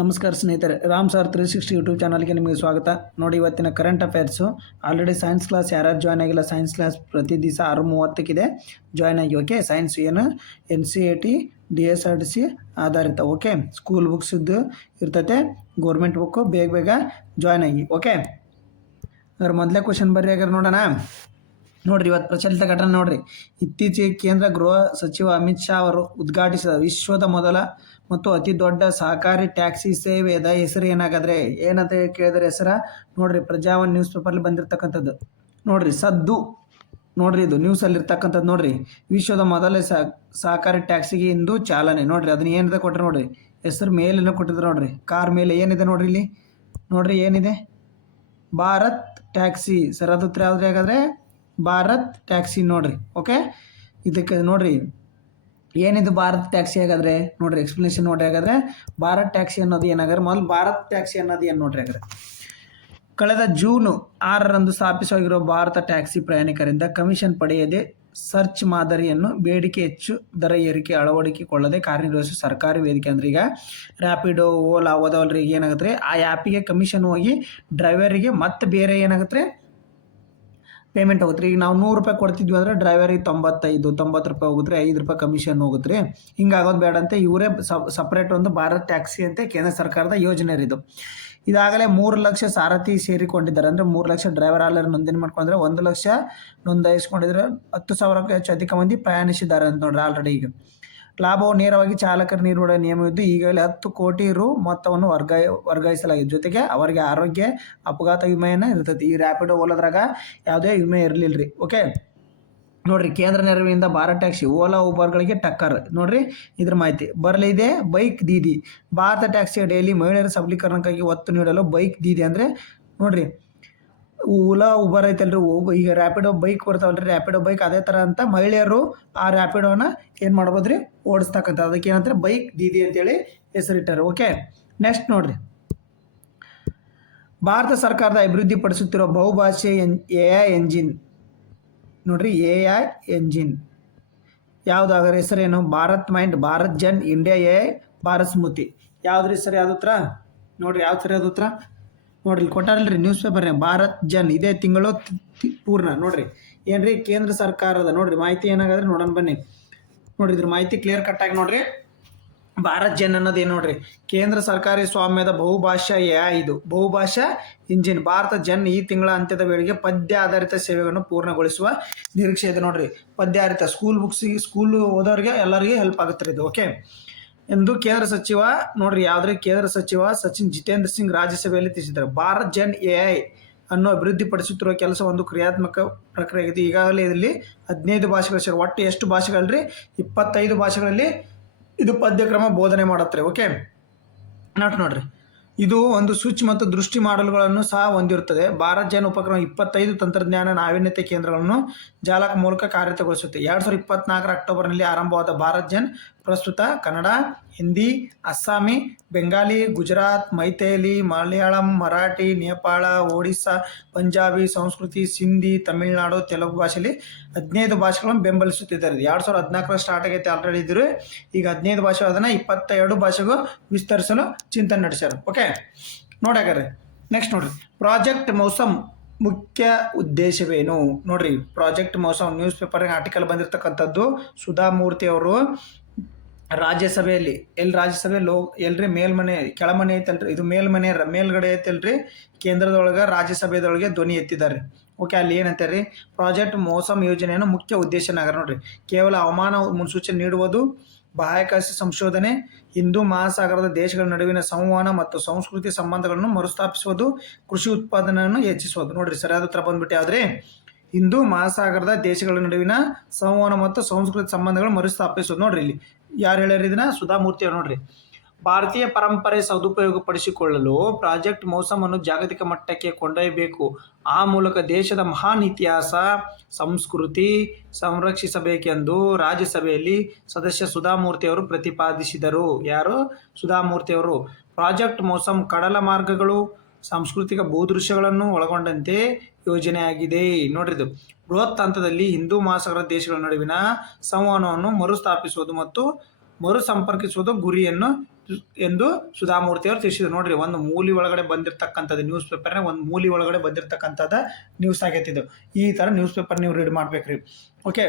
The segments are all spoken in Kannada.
ನಮಸ್ಕಾರ ಸ್ನೇಹಿತರೆ, ರಾಮ್ ಸರ್ 360 ಯೂಟ್ಯೂಬ್ ಚಾನಲ್ಗೆ ನಿಮಗೆ ಸ್ವಾಗತ. ನೋಡಿ, ಇವತ್ತಿನ current affairs. Already science class ಯಾರ್ಯಾರು ಜಾಯ್ನ್ ಆಗಿಲ್ಲ, ಸೈನ್ಸ್ ಕ್ಲಾಸ್ ಪ್ರತಿ ದಿವಸ 6:30 ಜಾಯ್ನ್ ಆಗಿ. ಓಕೆ, ಸೈನ್ಸ್ ಏನು NCERT DSRTC ಆಧಾರಿತ. ಓಕೆ, ಸ್ಕೂಲ್ ಬುಕ್ಸ್ ಇದ್ದು ಇರ್ತೈತೆ, ಗೋರ್ಮೆಂಟ್ ಬುಕ್ಕು. ಬೇಗ ಜಾಯ್ನ್ ಆಗಿ. ಓಕೆ, ಅದ್ರ ಮೊದಲೇ ಕ್ವಶನ್ ಬರ್ರಿ ಹಾಗಾದ್ರೆ ನೋಡೋಣ. ನೋಡ್ರಿ, ಇವತ್ತು ಪ್ರಚಲಿತ ಘಟನೆ ನೋಡ್ರಿ. ಇತ್ತೀಚೆಗೆ ಕೇಂದ್ರ ಗೃಹ ಸಚಿವ ಅಮಿತ್ ಶಾ ಅವರು ಉದ್ಘಾಟಿಸಿದ ವಿಶ್ವದ ಮೊದಲ ಮತ್ತು ಅತಿ ದೊಡ್ಡ ಸಹಕಾರಿ ಟ್ಯಾಕ್ಸಿ ಸೇವೆದ ಹೆಸರು ಏನಾಗಾದ್ರೆ ಏನಂತ ಕೇಳಿದ್ರೆ ಹೆಸರ ನೋಡ್ರಿ, ಪ್ರಜಾವಾಣಿ ನ್ಯೂಸ್ ಪೇಪರ್ಲಿ ಬಂದಿರತಕ್ಕಂಥದ್ದು. ನೋಡ್ರಿ, ಸದ್ದು. ನೋಡ್ರಿ, ಇದು ನ್ಯೂಸಲ್ಲಿ ಇರ್ತಕ್ಕಂಥದ್ದು. ನೋಡ್ರಿ, ವಿಶ್ವದ ಮೊದಲ ಸಹಕಾರಿ ಟ್ಯಾಕ್ಸಿಗೆ ಇಂದು ಚಾಲನೆ. ನೋಡ್ರಿ, ಅದನ್ನ ಏನಿದೆ ಕೊಟ್ರೆ ನೋಡ್ರಿ, ಹೆಸರು ಮೇಲೇನೋ ಕೊಟ್ಟಿದ್ರು. ನೋಡ್ರಿ, ಕಾರ್ ಮೇಲೆ ಏನಿದೆ ನೋಡ್ರಿ, ಇಲ್ಲಿ ನೋಡ್ರಿ ಏನಿದೆ, ಭಾರತ್ ಟ್ಯಾಕ್ಸಿ. ಸರ್ ಅದು ಯಾವ್ದು ಹಾಗಾದ್ರೆ ಭಾರತ್ ಟ್ಯಾಕ್ಸಿ. ನೋಡ್ರಿ, ಓಕೆ, ಇದಕ್ಕೆ ನೋಡ್ರಿ ಏನಿದು ಭಾರತ್ ಟ್ಯಾಕ್ಸಿ ಹಾಗಾದ್ರೆ ನೋಡ್ರಿ, ಎಕ್ಸ್ಪ್ಲನೇಷನ್ ನೋಡ್ರಿ. ಹಾಗಾದ್ರೆ ಭಾರತ್ ಟ್ಯಾಕ್ಸಿ ಅನ್ನೋದು ಏನಾಗಾದ್ರೆ ಮೊದಲು ಭಾರತ್ ಟ್ಯಾಕ್ಸಿ ಅನ್ನೋದು ಏನು ನೋಡ್ರಿ. ಹಾಗಾದ್ರೆ ಕಳೆದ ಜೂನ್ 6ರಂದು ಸ್ಥಾಪಿಸಲಾಗಿರುವ ಭಾರತ ಟ್ಯಾಕ್ಸಿ ಪ್ರಯಾಣಿಕರಿಂದ ಕಮಿಷನ್ ಪಡೆಯದೆ ಸರ್ಚ್ ಮಾದರಿಯನ್ನು ಬೇಡಿಕೆ ಹೆಚ್ಚು ದರ ಏರಿಕೆ ಅಳವಡಿಕೆಗೊಳ್ಳದೆ ಕಾರ್ಯನಿರ್ವಹಿಸುವ ಸರ್ಕಾರಿ ವೇದಿಕೆ. ಅಂದ್ರೆ ಈಗ ರ್ಯಾಪಿಡೋ, ಓಲಾ ಓದವಲ್ರಿ, ಏನಾಗುತ್ತೆ ಆ ಆ್ಯಪಿಗೆ ಕಮಿಷನ್ ಹೋಗಿ ಡ್ರೈವರಿಗೆ ಮತ್ತೆ ಬೇರೆ ಏನಾಗುತ್ತೆ ಪೇಮೆಂಟ್ ಹೋಗುತ್ತೆ. ಈಗ ನಾವು 100 ರೂಪಾಯಿ ಕೊಡ್ತಿದ್ವಿ ಅಂದರೆ ಡ್ರೈವರಿಗೆ 90 ರೂಪಾಯಿ ಹೋಗುತ್ತೆ, 5 ರೂಪಾಯಿ ಕಮಿಷನ್ ಹೋಗುತ್ತೆ. ಹಿಂಗಾಗೋದು ಬೇಡ ಅಂತ ಇವರೇ ಸಪ್ರೇಟ್ ಒಂದು ಭಾರತ್ ಟ್ಯಾಕ್ಸಿ ಅಂತ ಕೇಂದ್ರ ಸರ್ಕಾರದ ಯೋಜನೆ ಇದು. ಇದಾಗಲೇ 3 ಲಕ್ಷ ಸಾರಥಿ ಸೇರಿಕೊಂಡಿದ್ದಾರೆ. ಅಂದರೆ 3 ಲಕ್ಷ ಡ್ರೈವರ್ ಆಲ್ರೆಡಿ ನೋಂದಣಿ ಮಾಡ್ಕೊಂಡ್ರೆ 1 ಲಕ್ಷ ನೋಂದಾಯಿಸ್ಕೊಂಡಿದ್ರೆ 10,000ಕ್ಕೂ ಹೆಚ್ಚು ಅಧಿಕ ಮಂದಿ ಪ್ರಯಾಣಿಸಿದ್ದಾರೆ ಅಂತ ನೋಡ್ರಿ ಆಲ್ರೆಡಿ. ಈಗ ಲಾಭವು ನೇರವಾಗಿ ಚಾಲಕರ ನೀಡುವ ನಿಯಮವಿದ್ದು ಈಗಾಗಲೇ 10 ಕೋಟಿ ರು ಮೊತ್ತವನ್ನು ವರ್ಗಾಯಿಸಲಾಗಿದೆ. ಜೊತೆಗೆ ಅವರಿಗೆ ಆರೋಗ್ಯ ಅಪಘಾತ ವಿಮೆಯನ್ನು ಇರ್ತೈತಿ. ಈ ರ್ಯಾಪಿಡೋ ಓಲಾದ್ರಾಗ ಯಾವುದೇ ವಿಮೆ ಇರಲಿಲ್ಲ ರೀ. ಓಕೆ, ನೋಡ್ರಿ, ಕೇಂದ್ರ ನೆರವಿನಿಂದ ಭಾರತ್ ಟ್ಯಾಕ್ಸಿ ಓಲಾ ಊಬರ್ಗಳಿಗೆ ಟಕ್ಕರ್. ನೋಡ್ರಿ, ಇದ್ರ ಮಾಹಿತಿ ಬರಲಿದೆ. ಬೈಕ್ ದೀದಿ. ಭಾರತ ಟ್ಯಾಕ್ಸಿ ಅಡಿಯಲ್ಲಿ ಮಹಿಳೆಯರ ಸಬಲೀಕರಣಕ್ಕಾಗಿ ಒತ್ತು ನೀಡಲು ಬೈಕ್ ದೀದಿ ಅಂದರೆ ನೋಡ್ರಿ, ಓಲಾ ಊಬರ್ ಐತಲ್ರಿ, ಈಗ ರ್ಯಾಪಿಡೋ ಬೈಕ್ ಬರ್ತಾವಲ್ರಿ, ರ್ಯಾಪಿಡೋ ಬೈಕ್ ಅದೇ ಥರ ಅಂತ ಮಹಿಳೆಯರು ಆ ರ್ಯಾಪಿಡೋನ ಏನು ಮಾಡ್ಬೋದು ರೀ, ಓಡಿಸ್ತಕ್ಕಂಥ. ಅದಕ್ಕೆ ಏನಂತಾರೆ ಬೈಕ್ ದೀದಿ ಅಂತೇಳಿ ಹೆಸರಿಟ್ಟಾರೆ. ಓಕೆ, ನೆಕ್ಸ್ಟ್ ನೋಡ್ರಿ, ಭಾರತ ಸರ್ಕಾರದ ಅಭಿವೃದ್ಧಿಪಡಿಸುತ್ತಿರುವ ಬಹುಭಾಷೆ AI ಎಂಜಿನ್. ನೋಡ್ರಿ, AI ಎಂಜಿನ್ ಯಾವುದಾದ್ರೆ ಹೆಸರೇನು? Bharat mind, Bharat Gen, India AI, Bharat Smriti. ಯಾವ್ದ್ರಿ ಸರಿ ಯಾವ್ದು ಉತ್ತರ ನೋಡ್ರಿ? ಯಾವ್ದು ಸರಿ ಅದು ಉತ್ತರ ನೋಡ್ರಿ, ಇಲ್ಲಿ ಕೊಟ್ಟಾರಲ್ರಿ ನ್ಯೂಸ್ ಪೇಪರ್ ಭಾರತ್ ಜನ್. ಇದೇ ತಿಂಗಳು ಪೂರ್ಣ. ನೋಡ್ರಿ, ಏನ್ರಿ ಕೇಂದ್ರ ಸರ್ಕಾರದ ನೋಡ್ರಿ ಮಾಹಿತಿ ಏನಾಗಾದ್ರೆ ನೋಡೋಣ ಬನ್ನಿ. ನೋಡ್ರಿ, ಇದ್ರ ಮಾಹಿತಿ ಕ್ಲಿಯರ್ ಕಟ್ ಆಗಿ ನೋಡ್ರಿ. ಭಾರತ್ ಜನ್ ಅನ್ನೋದು ಏನು ನೋಡ್ರಿ, ಕೇಂದ್ರ ಸರ್ಕಾರಿ ಸ್ವಾಮ್ಯದ ಬಹುಭಾಷಾ AI ಇದು ಬಹುಭಾಷಾ ಇಂಜಿನ್. ಭಾರತ ಜನ್ ಈ ತಿಂಗಳ ಅಂತ್ಯದ ವೇಳೆಗೆ ಪದ್ಯ ಆಧಾರಿತ ಸೇವೆಗಳನ್ನು ಪೂರ್ಣಗೊಳಿಸುವ ನಿರೀಕ್ಷೆ ಇದೆ. ನೋಡ್ರಿ, ಪದ್ಯ ಆಧಾರಿತ ಸ್ಕೂಲ್ ಓದೋರಿಗೆ ಎಲ್ಲರಿಗೆ ಹೆಲ್ಪ್ ಆಗುತ್ತೆ ಇದು. ಓಕೆ, ಎಂದು ಕೇಂದ್ರ ಸಚಿವ ನೋಡ್ರಿ, ಯಾವ್ದ್ರಿ ಕೇಂದ್ರ ಸಚಿವ ಸಚಿನ್ ಜಿತೇಂದ್ರ ಸಿಂಗ್ ರಾಜ್ಯಸಭೆಯಲ್ಲಿ ತಿಳಿಸಿದ್ದಾರೆ. ಭಾರತ್ ಜನ್ AI ಅನ್ನು ಅಭಿವೃದ್ಧಿಪಡಿಸುತ್ತಿರುವ ಕೆಲಸ ಒಂದು ಕ್ರಿಯಾತ್ಮಕ ಪ್ರಕ್ರಿಯೆ ಆಗಿದೆ. ಈಗಾಗಲೇ ಇದರಲ್ಲಿ 15 ಭಾಷೆಗಳು ಸೇರಿ ಒಟ್ಟು ಎಷ್ಟು ಭಾಷೆಗಳ್ರಿ? 25 ಭಾಷೆಗಳಲ್ಲಿ ಇದು ಪದ್ಯಕ್ರಮ ಬೋಧನೆ ಮಾಡತ್ರಿ. ಓಕೆ, ನೋಡ್ರಿ, ಇದು ಒಂದು ಸ್ವಿಚ್ ಮತ್ತು ದೃಷ್ಟಿ ಮಾಡಲ್ಗಳನ್ನು ಸಹ ಹೊಂದಿರುತ್ತದೆ. ಭಾರತ್ ಜನ್ ಉಪಕ್ರಮ 25 ತಂತ್ರಜ್ಞಾನ ನಾವೀನ್ಯತೆ ಕೇಂದ್ರಗಳನ್ನು ಜಾಲಕ ಮೂಲಕ ಕಾರ್ಯಗತಗೊಳಿಸುತ್ತೆ. 2024 ಅಕ್ಟೋಬರ್ನಲ್ಲಿ ಆರಂಭವಾದ ಭಾರತ್ ಜನ್ ಪ್ರಸ್ತುತ ಕನ್ನಡ, ಹಿಂದಿ, ಅಸ್ಸಾಮಿ, ಬೆಂಗಾಲಿ, ಗುಜರಾತ್, ಮೈಥಿಲಿ, ಮಲಯಾಳಂ, ಮರಾಠಿ, ನೇಪಾಳ, ಒಡಿಸ್ಸಾ, ಪಂಜಾಬಿ, ಸಂಸ್ಕೃತಿ, ಸಿಂಧಿ, ತಮಿಳುನಾಡು, ತೆಲುಗು ಭಾಷೆಯಲ್ಲಿ 15 ಭಾಷೆಗಳನ್ನು ಬೆಂಬಲಿಸುತ್ತಿದ್ದಾರೆ. 2014 ಸ್ಟಾರ್ಟ್ ಆಗೈತೆ ಆಲ್ರೆಡಿ ಇದ್ರು. ಈಗ 15 ಭಾಷೆ ಅದನ್ನು 22 ಭಾಷೆಗೂ ವಿಸ್ತರಿಸಲು ಚಿಂತನೆ ನಡೆಸ್ಯಾರ. ಓಕೆ, ನೋಡಾಗಾರೆ ನೆಕ್ಸ್ಟ್ ನೋಡ್ರಿ, ಪ್ರಾಜೆಕ್ಟ್ ಮೌಸಮ್ ಮುಖ್ಯ ಉದ್ದೇಶವೇನು? ನೋಡ್ರಿ, project Mausam news paper article ಬಂದಿರತಕ್ಕಂಥದ್ದು. ಸುಧಾಮೂರ್ತಿ ಅವರು ರಾಜ್ಯಸಭೆಯಲ್ಲಿ ರಾಜ್ಯಸಭೆ ಎಲ್ರಿ ಮೇಲ್ಮನೆ ಕೆಳಮನೆ ಐತಲ್ರಿ, ಇದು ಮೇಲ್ಮನೆ ಮೇಲ್ಗಡೆ ಐತಲ್ರಿ, ಕೇಂದ್ರದೊಳಗೆ ರಾಜ್ಯಸಭೆದೊಳಗೆ ಧ್ವನಿ ಎತ್ತಿದ್ದಾರೆ. ಓಕೆ, ಅಲ್ಲಿ ಏನಂತಾರೆ, ಪ್ರಾಜೆಕ್ಟ್ ಮೌಸಮ್ ಯೋಜನೆಯನ್ನು ಮುಖ್ಯ ಉದ್ದೇಶನಾಗ ನೋಡ್ರಿ, ಕೇವಲ ಹವಾಮಾನ ಮುನ್ಸೂಚನೆ ನೀಡುವುದು, ಬಾಹ್ಯಾಕಾಶ ಸಂಶೋಧನೆ, ಹಿಂದೂ ಮಹಾಸಾಗರದ ದೇಶಗಳ ನಡುವಿನ ಸಂವಹನ ಮತ್ತು ಸಂಸ್ಕೃತಿ ಸಂಬಂಧಗಳನ್ನು ಮರುಸ್ಥಾಪಿಸುವುದು, ಕೃಷಿ ಉತ್ಪಾದನೆಯನ್ನು ಹೆಚ್ಚಿಸುವುದು. ನೋಡ್ರಿ, ಸರಿಯಾದ ಉತ್ತರ ಬಂದ್ಬಿಟ್ಟು ಯಾವ್ದ್ರಿ? ಹಿಂದೂ ಮಹಾಸಾಗರದ ದೇಶಗಳ ನಡುವಿನ ಸಂವಹನ ಮತ್ತು ಸಂಸ್ಕೃತಿ ಸಂಬಂಧಗಳನ್ನು ಮರುಸ್ಥಾಪಿಸುವುದು. ನೋಡ್ರಿ, ಇಲ್ಲಿ ಯಾರು ಹೇಳ್ಯಾರ ಇದನ್ನ? ಸುಧಾಮೂರ್ತಿ ಅವರು. ನೋಡ್ರಿ, ಭಾರತೀಯ ಪರಂಪರೆ ಸದುಪಯೋಗಪಡಿಸಿಕೊಳ್ಳಲು ಪ್ರಾಜೆಕ್ಟ್ ಮೌಸಮ್ ಅನ್ನು ಜಾಗತಿಕ ಮಟ್ಟಕ್ಕೆ ಕೊಂಡೊಯ್ಯಬೇಕು. ಆ ಮೂಲಕ ದೇಶದ ಮಹಾನ್ ಇತಿಹಾಸ, ಸಂಸ್ಕೃತಿ ಸಂರಕ್ಷಿಸಬೇಕೆಂದು ರಾಜ್ಯಸಭೆಯಲ್ಲಿ ಸದಸ್ಯ ಸುಧಾಮೂರ್ತಿ ಅವರು ಪ್ರತಿಪಾದಿಸಿದರು. ಯಾರು? ಸುಧಾಮೂರ್ತಿ ಅವರು. ಪ್ರಾಜೆಕ್ಟ್ ಮೌಸಮ್ ಕಡಲ ಮಾರ್ಗಗಳು, ಸಾಂಸ್ಕೃತಿಕ ಭೂದೃಶ್ಯಗಳನ್ನು ಒಳಗೊಂಡಂತೆ ಯೋಜನೆಯಾಗಿದೆ. ನೋಡ್ರಿದು ಬೃಹತ್ ಹಂತದಲ್ಲಿ ಹಿಂದೂ ಮಹಾಸಾಗರ ದೇಶಗಳ ನಡುವಿನ ಸಂವಹನವನ್ನು ಮರುಸ್ಥಾಪಿಸುವುದು ಮತ್ತು ಮರು ಸಂಪರ್ಕಿಸುವುದು ಗುರಿಯನ್ನು ಎಂದು ಸುಧಾಮೂರ್ತಿ ಅವರು ತಿಳಿಸಿದ್ರು. ನೋಡ್ರಿ, ಒಂದು ಮೂಲಿ ಒಳಗಡೆ ಬಂದಿರತಕ್ಕಂಥದ್ದು ನ್ಯೂಸ್ ಪೇಪರ್ನ ಒಂದು ಮೂಲಿ ಒಳಗಡೆ ಬಂದಿರತಕ್ಕಂಥದ್ದು ನ್ಯೂಸ್ ಆಗೈತಿದ್ದು. ಈ ಥರ ನ್ಯೂಸ್ ಪೇಪರ್ ನೀವು ರೀಡ್ ಮಾಡ್ಬೇಕ್ರಿ. ಓಕೆ,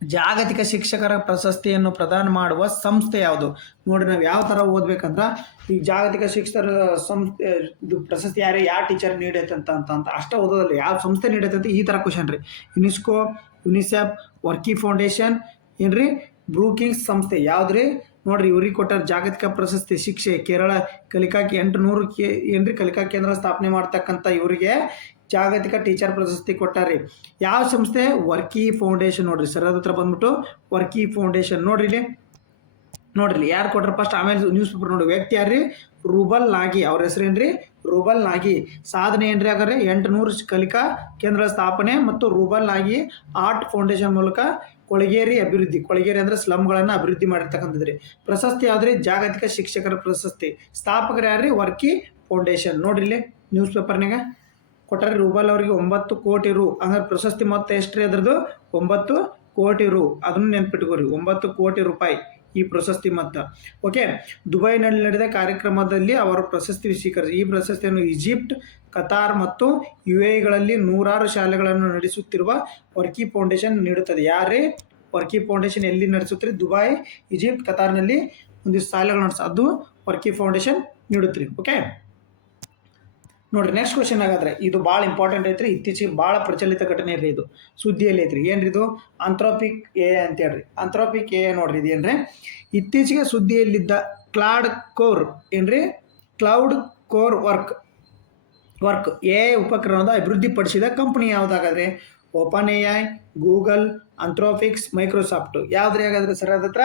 ಜಾಗತಿಕ ಶಿಕ್ಷಕರ ಪ್ರಶಸ್ತಿಯನ್ನು ಪ್ರದಾನ ಮಾಡುವ ಸಂಸ್ಥೆ ಯಾವುದು? ನೋಡಿ, ನಾವು ಯಾವ ಥರ ಓದ್ಬೇಕಂದ್ರೆ ಈ ಜಾಗತಿಕ ಶಿಕ್ಷಕರ ಸಂಸ್ಥೆ ಇದು ಪ್ರಶಸ್ತಿ ಯಾವ ಟೀಚರ್ ನೀಡೈತೆ ಅಂತ ಅಷ್ಟೇ ಓದೋದಲ್ಲ, ಯಾವ ಸಂಸ್ಥೆ ನೀಡೈತೆ ಅಂತ ಈ ಥರ ಕ್ವಶನ್ ರೀ. ಯುನೆಸ್ಕೋ, ಯುನಿಸೆಫ್, ವರ್ಕಿ ಫೌಂಡೇಶನ್, ಏನ್ರಿ ಬ್ರೂಕಿಂಗ್ಸ್ ಸಂಸ್ಥೆ ಯಾವ್ದ್ರಿ? ನೋಡ್ರಿ, ಇವ್ರಿಗೆ ಕೊಟ್ಟಾರ ಜಾಗತಿಕ ಪ್ರಶಸ್ತಿ ಶಿಕ್ಷೆ ಕೇರಳ ಕಲಿಕಾ 800 ಏನ್ರಿ ಕಲಿಕಾ ಕೇಂದ್ರ ಸ್ಥಾಪನೆ ಮಾಡ್ತಕ್ಕಂಥ ಇವರಿಗೆ ಜಾಗತಿಕ ಟೀಚರ್ ಪ್ರಶಸ್ತಿ ಕೊಟ್ಟಾರ್ರಿ. ಯಾವ ಸಂಸ್ಥೆ? ವರ್ಕಿ ಫೌಂಡೇಶನ್. ನೋಡ್ರಿ, ಸರಿಯಾದ ಹತ್ರ ಬಂದ್ಬಿಟ್ಟು ವರ್ಕಿ ಫೌಂಡೇಶನ್. ನೋಡ್ರಿ ಯಾರು ಕೊಟ್ರ ಫಸ್ಟ್, ಆಮೇಲೆ ನ್ಯೂಸ್ ಪೇಪರ್ ನೋಡಿ. ವ್ಯಕ್ತಿ ಯಾರ್ರಿ? ರೂಬಲ್ ನಾಗಿ. ಅವ್ರ ಹೆಸರೇನ್ರಿ? ರೂಬಲ್ ನಾಗಿ. ಸಾಧನೆ ಏನ್ರಿ ಹಾಗಾದ್ರೆ? 800 ಕಲಿಕಾ ಕೇಂದ್ರ ಸ್ಥಾಪನೆ ಮತ್ತು ರೂಬಲ್ ನಾಗಿ ಆರ್ಟ್ ಫೌಂಡೇಶನ್ ಮೂಲಕ ಕೊಳಗೇರಿ ಅಭಿವೃದ್ಧಿ, ಕೊಳಗೇರಿ ಅಂದರೆ ಸ್ಲಮ್ಗಳನ್ನು ಅಭಿವೃದ್ಧಿ ಮಾಡಿರ್ತಕ್ಕಂಥದ್ರಿ. ಪ್ರಶಸ್ತಿ ಯಾವ್ದ್ರಿ? ಜಾಗತಿಕ ಶಿಕ್ಷಕರ ಪ್ರಶಸ್ತಿ. ಸ್ಥಾಪಕರು ಯಾರ್ರಿ? ವರ್ಕಿ ಫೌಂಡೇಶನ್. ನೋಡ್ರಿ ಇಲ್ಲಿ ನ್ಯೂಸ್ ಪೇಪರ್ನಾಗ ಕೊಟ್ಟಾರೆ. ರೂಬಲ್ ಅವರಿಗೆ 9 ಕೋಟಿ ರು. ಹಂಗಾರೆ ಪ್ರಶಸ್ತಿ ಮೊತ್ತ ಎಷ್ಟ್ರಿ ಅದ್ರದ್ದು? 9 ಕೋಟಿ ರು. ಅದನ್ನು ನೆನ್ಪಿಟ್ಕೋರಿ, 9 ಕೋಟಿ ರೂಪಾಯಿ ಈ ಪ್ರಶಸ್ತಿ ಮೊತ್ತ. ಓಕೆ, ದುಬೈನಲ್ಲಿ ನಡೆದ ಕಾರ್ಯಕ್ರಮದಲ್ಲಿ ಅವರು ಪ್ರಶಸ್ತಿ ಸ್ವೀಕರಿಸಿ. ಈ ಪ್ರಶಸ್ತಿಯನ್ನು ಈಜಿಪ್ಟ್, ಕತಾರ್ ಮತ್ತು UAEಗಳಲ್ಲಿ 100 ಶಾಲೆಗಳನ್ನು ನಡೆಸುತ್ತಿರುವ ವರ್ಕಿ ಫೌಂಡೇಶನ್ ನೀಡುತ್ತದೆ. ಯಾರೇ ವರ್ಕಿ ಫೌಂಡೇಶನ್ ಎಲ್ಲಿ ನಡೆಸುತ್ತೀರಿ? ದುಬೈ, ಈಜಿಪ್ಟ್, ಕತಾರ್ನಲ್ಲಿ ಒಂದಿಷ್ಟು ಶಾಲೆಗಳು ಅದು ವರ್ಕಿ ಫೌಂಡೇಶನ್ ನೀಡುತ್ತೀರಿ. ಓಕೆ, ನೋಡ್ರಿ ನೆಕ್ಸ್ಟ್ ಕ್ವಶನ್ ಹಾಗಾದ್ರೆ ಇದು ಭಾಳ ಇಂಪಾರ್ಟೆಂಟ್ ಐತ್ರಿ. ಇತ್ತೀಚೆಗೆ ಭಾಳ ಪ್ರಚಲಿತ ಘಟನೆ ರೀ, ಇದು ಸುದ್ದಿಯಲ್ಲಿ ಐತ್ರಿ. ಏನ್ರಿ ಇದು? ಆಂಥ್ರೋಪಿಕ್ AI ಅಂತ ಹೇಳ್ರಿ. ಆಂಥ್ರೋಪಿಕ್ AI ನೋಡ್ರಿ, ಇದು ಏನ್ರಿ ಇತ್ತೀಚೆಗೆ ಸುದ್ದಿಯಲ್ಲಿದ್ದ ಕ್ಲೌಡ್ ಕೋರ್ ಏನ್ರಿ ಕ್ಲೌಡ್ ಕೋರ್ ವರ್ಕ್ AI ಉಪಕರಣದ ಅಭಿವೃದ್ಧಿಪಡಿಸಿದ ಕಂಪನಿ ಯಾವುದಾಗಾದ್ರೆ? Open AI, Google, Anthropics, Microsoft. ಯಾವ್ದ್ರಿ ಹಾಗಾದ್ರೆ? ಸರಿಯಾದ ಹತ್ರ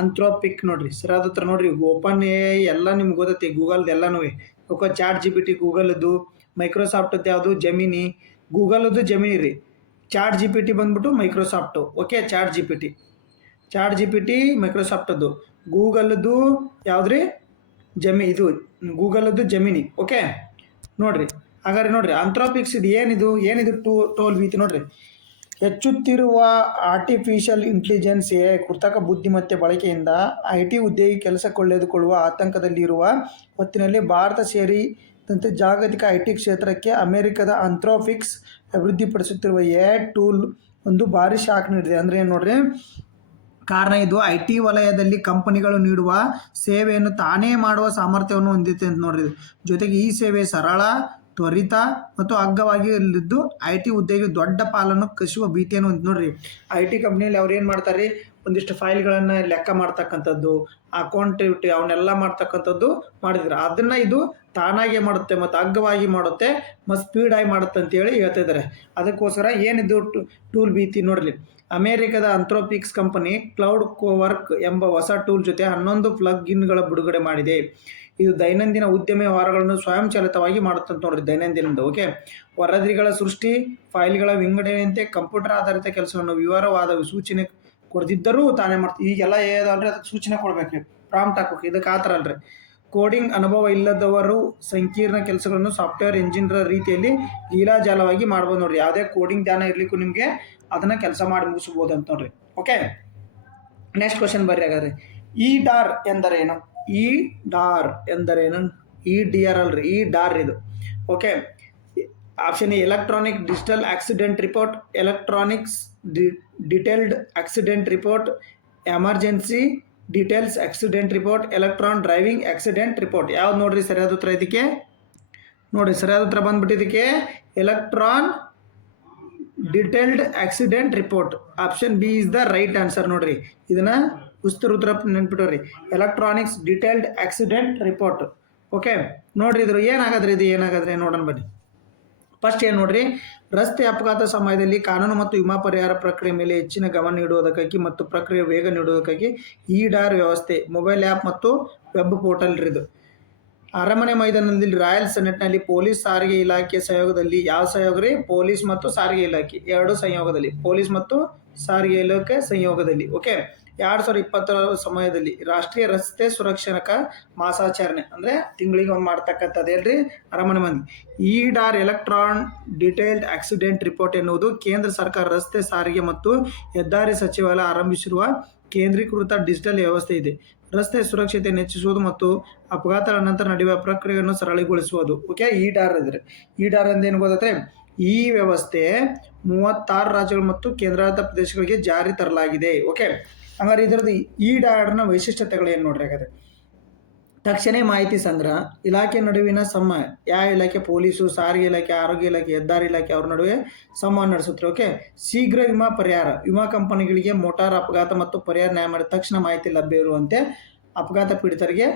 ಆಂಥ್ರೋಪಿಕ್. ನೋಡ್ರಿ, ಸರಿಯಾದ ಹತ್ರ ನೋಡ್ರಿ. ಓಪನ್ AI ಎಲ್ಲ ನಿಮ್ಗೆ ಗೊತ್ತೈತಿ, ಗೂಗಲ್ದು ಎಲ್ಲನೂ. ಓಕೆ, ChatGPT ಗೂಗಲ್ದು, ಮೈಕ್ರೋಸಾಫ್ಟದ್ದು ಯಾವುದು? ಜೆಮಿನಿ. ಗೂಗಲ್ದು ಜೆಮಿನಿ ರೀ, ChatGPT ಬಂದ್ಬಿಟ್ಟು ಮೈಕ್ರೋಸಾಫ್ಟು. Okay, ChatGPT ಮೈಕ್ರೋಸಾಫ್ಟದ್ದು. ಗೂಗಲ್ದು ಯಾವುದ್ರಿ? ಇದು ಗೂಗಲ್ದು ಜೆಮಿನಿ. ಓಕೆ, ನೋಡ್ರಿ ಹಾಗಾದ್ರೆ ನೋಡ್ರಿ ಆಂಥ್ರೋಪಿಕ್ಸ್ ಇದು ಏನಿದು ಟೋಲ್ ವೀತಿ. ನೋಡ್ರಿ, ಹೆಚ್ಚುತ್ತಿರುವ ಆರ್ಟಿಫಿಷಿಯಲ್ ಇಂಟೆಲಿಜೆನ್ಸ್ AI ಕೃತಕ ಬುದ್ಧಿಮತ್ತೆ ಬಳಕೆಯಿಂದ IT ಉದ್ಯೋಗಿ ಕೆಲಸ ಕಳೆದುಕೊಳ್ಳುವ ಆತಂಕದಲ್ಲಿರುವ ಹೊತ್ತಿನಲ್ಲಿ ಭಾರತ ಸೇರಿದಂತೆ ಜಾಗತಿಕ IT ಕ್ಷೇತ್ರಕ್ಕೆ ಅಮೆರಿಕದ ಆಂಥ್ರೋಪಿಕ್ಸ್ ಅಭಿವೃದ್ಧಿಪಡಿಸುತ್ತಿರುವ AI ಟೂಲ್ ಒಂದು ಭಾರಿ ಶಾಕ್ ನೀಡಿದೆ. ಅಂದರೆ ಏನು ನೋಡ್ರಿ, ಕಾರಣ ಇದು IT ವಲಯದಲ್ಲಿ ಕಂಪನಿಗಳು ನೀಡುವ ಸೇವೆಯನ್ನು ತಾನೇ ಮಾಡುವ ಸಾಮರ್ಥ್ಯವನ್ನು ಹೊಂದಿದೆ ಅಂತ ನೋಡ್ರಿ. ಜೊತೆಗೆ ಈ ಸೇವೆ ಸರಳ, ತ್ವರಿತ ಮತ್ತು ಅಗ್ಗವಾಗಿದ್ದು IT ಉದ್ಯೋಗಿ ದೊಡ್ಡ ಪಾಲನ್ನು ಕಸುವ ಭೀತಿಯನ್ನು ಹೊಂದಿದೆ. ನೋಡ್ರಿ, IT ಕಂಪ್ನಿಯಲ್ಲಿ ಅವ್ರು ಏನು ಮಾಡ್ತಾರೆ? ಒಂದಿಷ್ಟು ಫೈಲ್ಗಳನ್ನು ಲೆಕ್ಕ ಮಾಡ್ತಕ್ಕಂಥದ್ದು, ಅಕೌಂಟಿವಿಟಿ ಅವನ್ನೆಲ್ಲ ಮಾಡ್ತಕ್ಕಂಥದ್ದು ಮಾಡಿದ್ರು. ಅದನ್ನು ಇದು ತಾನಾಗೆ ಮಾಡುತ್ತೆ ಮತ್ತು ಅಗ್ಗವಾಗಿ ಮಾಡುತ್ತೆ ಮತ್ತು ಸ್ಪೀಡಾಗಿ ಮಾಡುತ್ತೆ ಅಂತೇಳಿ ಹೇಳ್ತಾ ಇದ್ದಾರೆ. ಅದಕ್ಕೋಸ್ಕರ ಏನಿದು ಟೂಲ್ ಭೀತಿ? ನೋಡ್ರಿ, ಅಮೆರಿಕದ ಆಂಥ್ರೋಪಿಕ್ಸ್ ಕಂಪನಿ ಕ್ಲೌಡ್ ಕೋವರ್ಕ್ ಎಂಬ ಹೊಸ ಟೂಲ್ ಜೊತೆ 11 ಪ್ಲಗ್-ಇನ್ಗಳ ಬಿಡುಗಡೆ ಮಾಡಿದೆ. ಇದು ದೈನಂದಿನ ಉದ್ಯಮ ವ್ಯವಹಾರಗಳನ್ನು ಸ್ವಯಂಚಾಲಿತವಾಗಿ ಮಾಡುತ್ತಂತ ನೋಡ್ರಿ, ದೈನಂದಿನದ. ಓಕೆ, ವರದಿಗಳ ಸೃಷ್ಟಿ, ಫೈಲ್ಗಳ ವಿಂಗಡಣೆಯಂತೆ ಕಂಪ್ಯೂಟರ್ ಆಧಾರಿತ ಕೆಲಸವನ್ನು ವಿವರವಾದ ಸೂಚನೆ ಕೊಡದಿದ್ದರೂ ತಾನೇ ಮಾಡ್ತೀವಿ. ಈಗೆಲ್ಲ ಏದಲ್ರಿ, ಅದಕ್ಕೆ ಸೂಚನೆ ಕೊಡ್ಬೇಕ್ರಿ, ಪ್ರಾಂಪ್ಟ್ ಹಾಕ್ಬೇಕು. ಇದಕ್ಕೆ ಆ ಥರ ಅಲ್ರಿ. ಕೋಡಿಂಗ್ ಅನುಭವ ಇಲ್ಲದವರು ಸಂಕೀರ್ಣ ಕೆಲಸಗಳನ್ನು ಸಾಫ್ಟ್ವೇರ್ ಇಂಜಿನಿಯರ್ ರೀತಿಯಲ್ಲಿ ಲೀಲಾಜಾಲವಾಗಿ ಮಾಡ್ಬೋದು ನೋಡ್ರಿ. ಯಾವುದೇ ಕೋಡಿಂಗ್ ಜ್ಞಾನ ಇರಲಿಕ್ಕೂ ನಿಮಗೆ ಅದನ್ನು ಕೆಲಸ ಮಾಡಿ ಮುಗಿಸ್ಬೋದು ಅಂತ ನೋಡ್ರಿ. ಓಕೆ, ನೆಕ್ಸ್ಟ್ ಕ್ವಶನ್ ಬರ್ರಿ ಹಾಗಾದ್ರೆ. EDAR ಎಂದರೇನು? EDAR ಎಂದರೇನು? EDR ಅಲ್ರಿ, EDAR ಇದು. Okay, option A electronic digital accident report, electronics detailed accident report, emergency details accident report, electron driving accident report. ಯಾವ್ದು ನೋಡ್ರಿ ಸರಿಯಾದ ಉತ್ತರ ಇದಕ್ಕೆ? ನೋಡಿರಿ, ಸರಿಯಾದ ಉತ್ತರ ಬಂದ್ಬಿಟ್ಟು ಇದಕ್ಕೆ electron detailed accident report. Option B is the right answer. ನೋಡ್ರಿ, ಇದನ್ನ ಉತ್ತರ ನೆನ್ಪಿಟ್ಟವ್ರಿ, electronics detailed accident report. Okay, ನೋಡ್ರಿ ಇದು ಏನಾಗದ್ರಿ ನೋಡೋಣ ಬನ್ನಿ. ಫಸ್ಟ್ ಏನು ನೋಡ್ರಿ, ರಸ್ತೆ ಅಪಘಾತ ಸಮಯದಲ್ಲಿ ಕಾನೂನು ಮತ್ತು ವಿಮಾ ಪರಿಹಾರ ಪ್ರಕ್ರಿಯೆ ಮೇಲೆ ಹೆಚ್ಚಿನ ಗಮನ ನೀಡುವುದಕ್ಕಾಗಿ ಮತ್ತು ಪ್ರಕ್ರಿಯೆ ವೇಗ ನೀಡುವುದಕ್ಕಾಗಿ EDAR ವ್ಯವಸ್ಥೆ ಮೊಬೈಲ್ ಆ್ಯಪ್ ಮತ್ತು ವೆಬ್ ಪೋರ್ಟಲ್ ಇದು. ಅರಮನೆ ಮೈದಾನದಲ್ಲಿ ರಾಯಲ್ ಸೆನೆಟ್ನಲ್ಲಿ ಪೊಲೀಸ್ ಸಾರಿಗೆ ಇಲಾಖೆ ಸಹಯೋಗದಲ್ಲಿ, ಯಾವ ಸಹಯೋಗ ರೀ? ಪೊಲೀಸ್ ಮತ್ತು ಸಾರಿಗೆ ಇಲಾಖೆ ಎರಡು ಸಂಯೋಗದಲ್ಲಿ, ಪೊಲೀಸ್ ಮತ್ತು ಸಾರಿಗೆ ಇಲಾಖೆ ಸಂಯೋಗದಲ್ಲಿ. ಓಕೆ, 2020 ಸಮಯದಲ್ಲಿ ರಾಷ್ಟ್ರೀಯ ರಸ್ತೆ ಸುರಕ್ಷಣಾ ಮಾಸಾಚರಣೆ ಅಂದರೆ ತಿಂಗಳಿಗೆ ಒಂದು ಮಾಡ್ತಕ್ಕಂಥದ್ದು ಹೇಳ್ರಿ ಅರಮನೆ ಮಂದಿ. EDAR electron detailed accident report ಎನ್ನುವುದು ಕೇಂದ್ರ ಸರ್ಕಾರ ರಸ್ತೆ ಸಾರಿಗೆ ಮತ್ತು ಹೆದ್ದಾರಿ ಸಚಿವಾಲಯ ಆರಂಭಿಸಿರುವ ಕೇಂದ್ರೀಕೃತ ಡಿಜಿಟಲ್ ವ್ಯವಸ್ಥೆ ಇದೆ. ರಸ್ತೆ ಸುರಕ್ಷತೆಯನ್ನು ಹೆಚ್ಚಿಸುವುದು ಮತ್ತು ಅಪಘಾತಗಳ ನಂತರ ನಡೆಯುವ ಪ್ರಕ್ರಿಯೆಯನ್ನು ಸರಳಗೊಳಿಸುವುದು. ಓಕೆ, ಈ ಡಾರ್ ಇದ್ರೆ ಈ ಡಾರ್ ಅಂತ ಏನು ಗೊತ್ತೈತೆ? ಈ ವ್ಯವಸ್ಥೆ 36 ರಾಜ್ಯಗಳು ಮತ್ತು ಕೇಂದ್ರಾಡಳಿತ ಪ್ರದೇಶಗಳಿಗೆ ಜಾರಿ ತರಲಾಗಿದೆ. ಓಕೆ, ಹಂಗಾರೆ ಇದರದ್ದು ಈ ಡಾರ್ನ ವೈಶಿಷ್ಟ್ಯತೆಗಳು ಏನು ನೋಡ್ರಿ. ಹಾಗಾದ್ರೆ ತಕ್ಷಣ ಮಾಹಿತಿ ಸಂಗ್ರಹ, ಇಲಾಖೆ ನಡುವಿನ ಸಂವಹನ, ಯಾವ ಇಲಾಖೆ? ಪೊಲೀಸು, ಸಾರಿಗೆ ಇಲಾಖೆ, ಆರೋಗ್ಯ ಇಲಾಖೆ, ಹೆದ್ದಾರಿ ಇಲಾಖೆ ಅವ್ರ ನಡುವೆ ಸಂವಹನ ನಡೆಸುತ್ತೆ. ಓಕೆ, ಶೀಘ್ರ ವಿಮಾ ಪರಿಹಾರ, ವಿಮಾ ಕಂಪನಿಗಳಿಗೆ ಮೋಟಾರ್ ಅಪಘಾತ ಮತ್ತು ಪರಿಹಾರ ನ್ಯಾಯ ಮಾಡಿದ ತಕ್ಷಣ ಮಾಹಿತಿ ಲಭ್ಯ ಇರುವಂತೆ ಅಪಘಾತ ಪೀಡಿತರಿಗೆ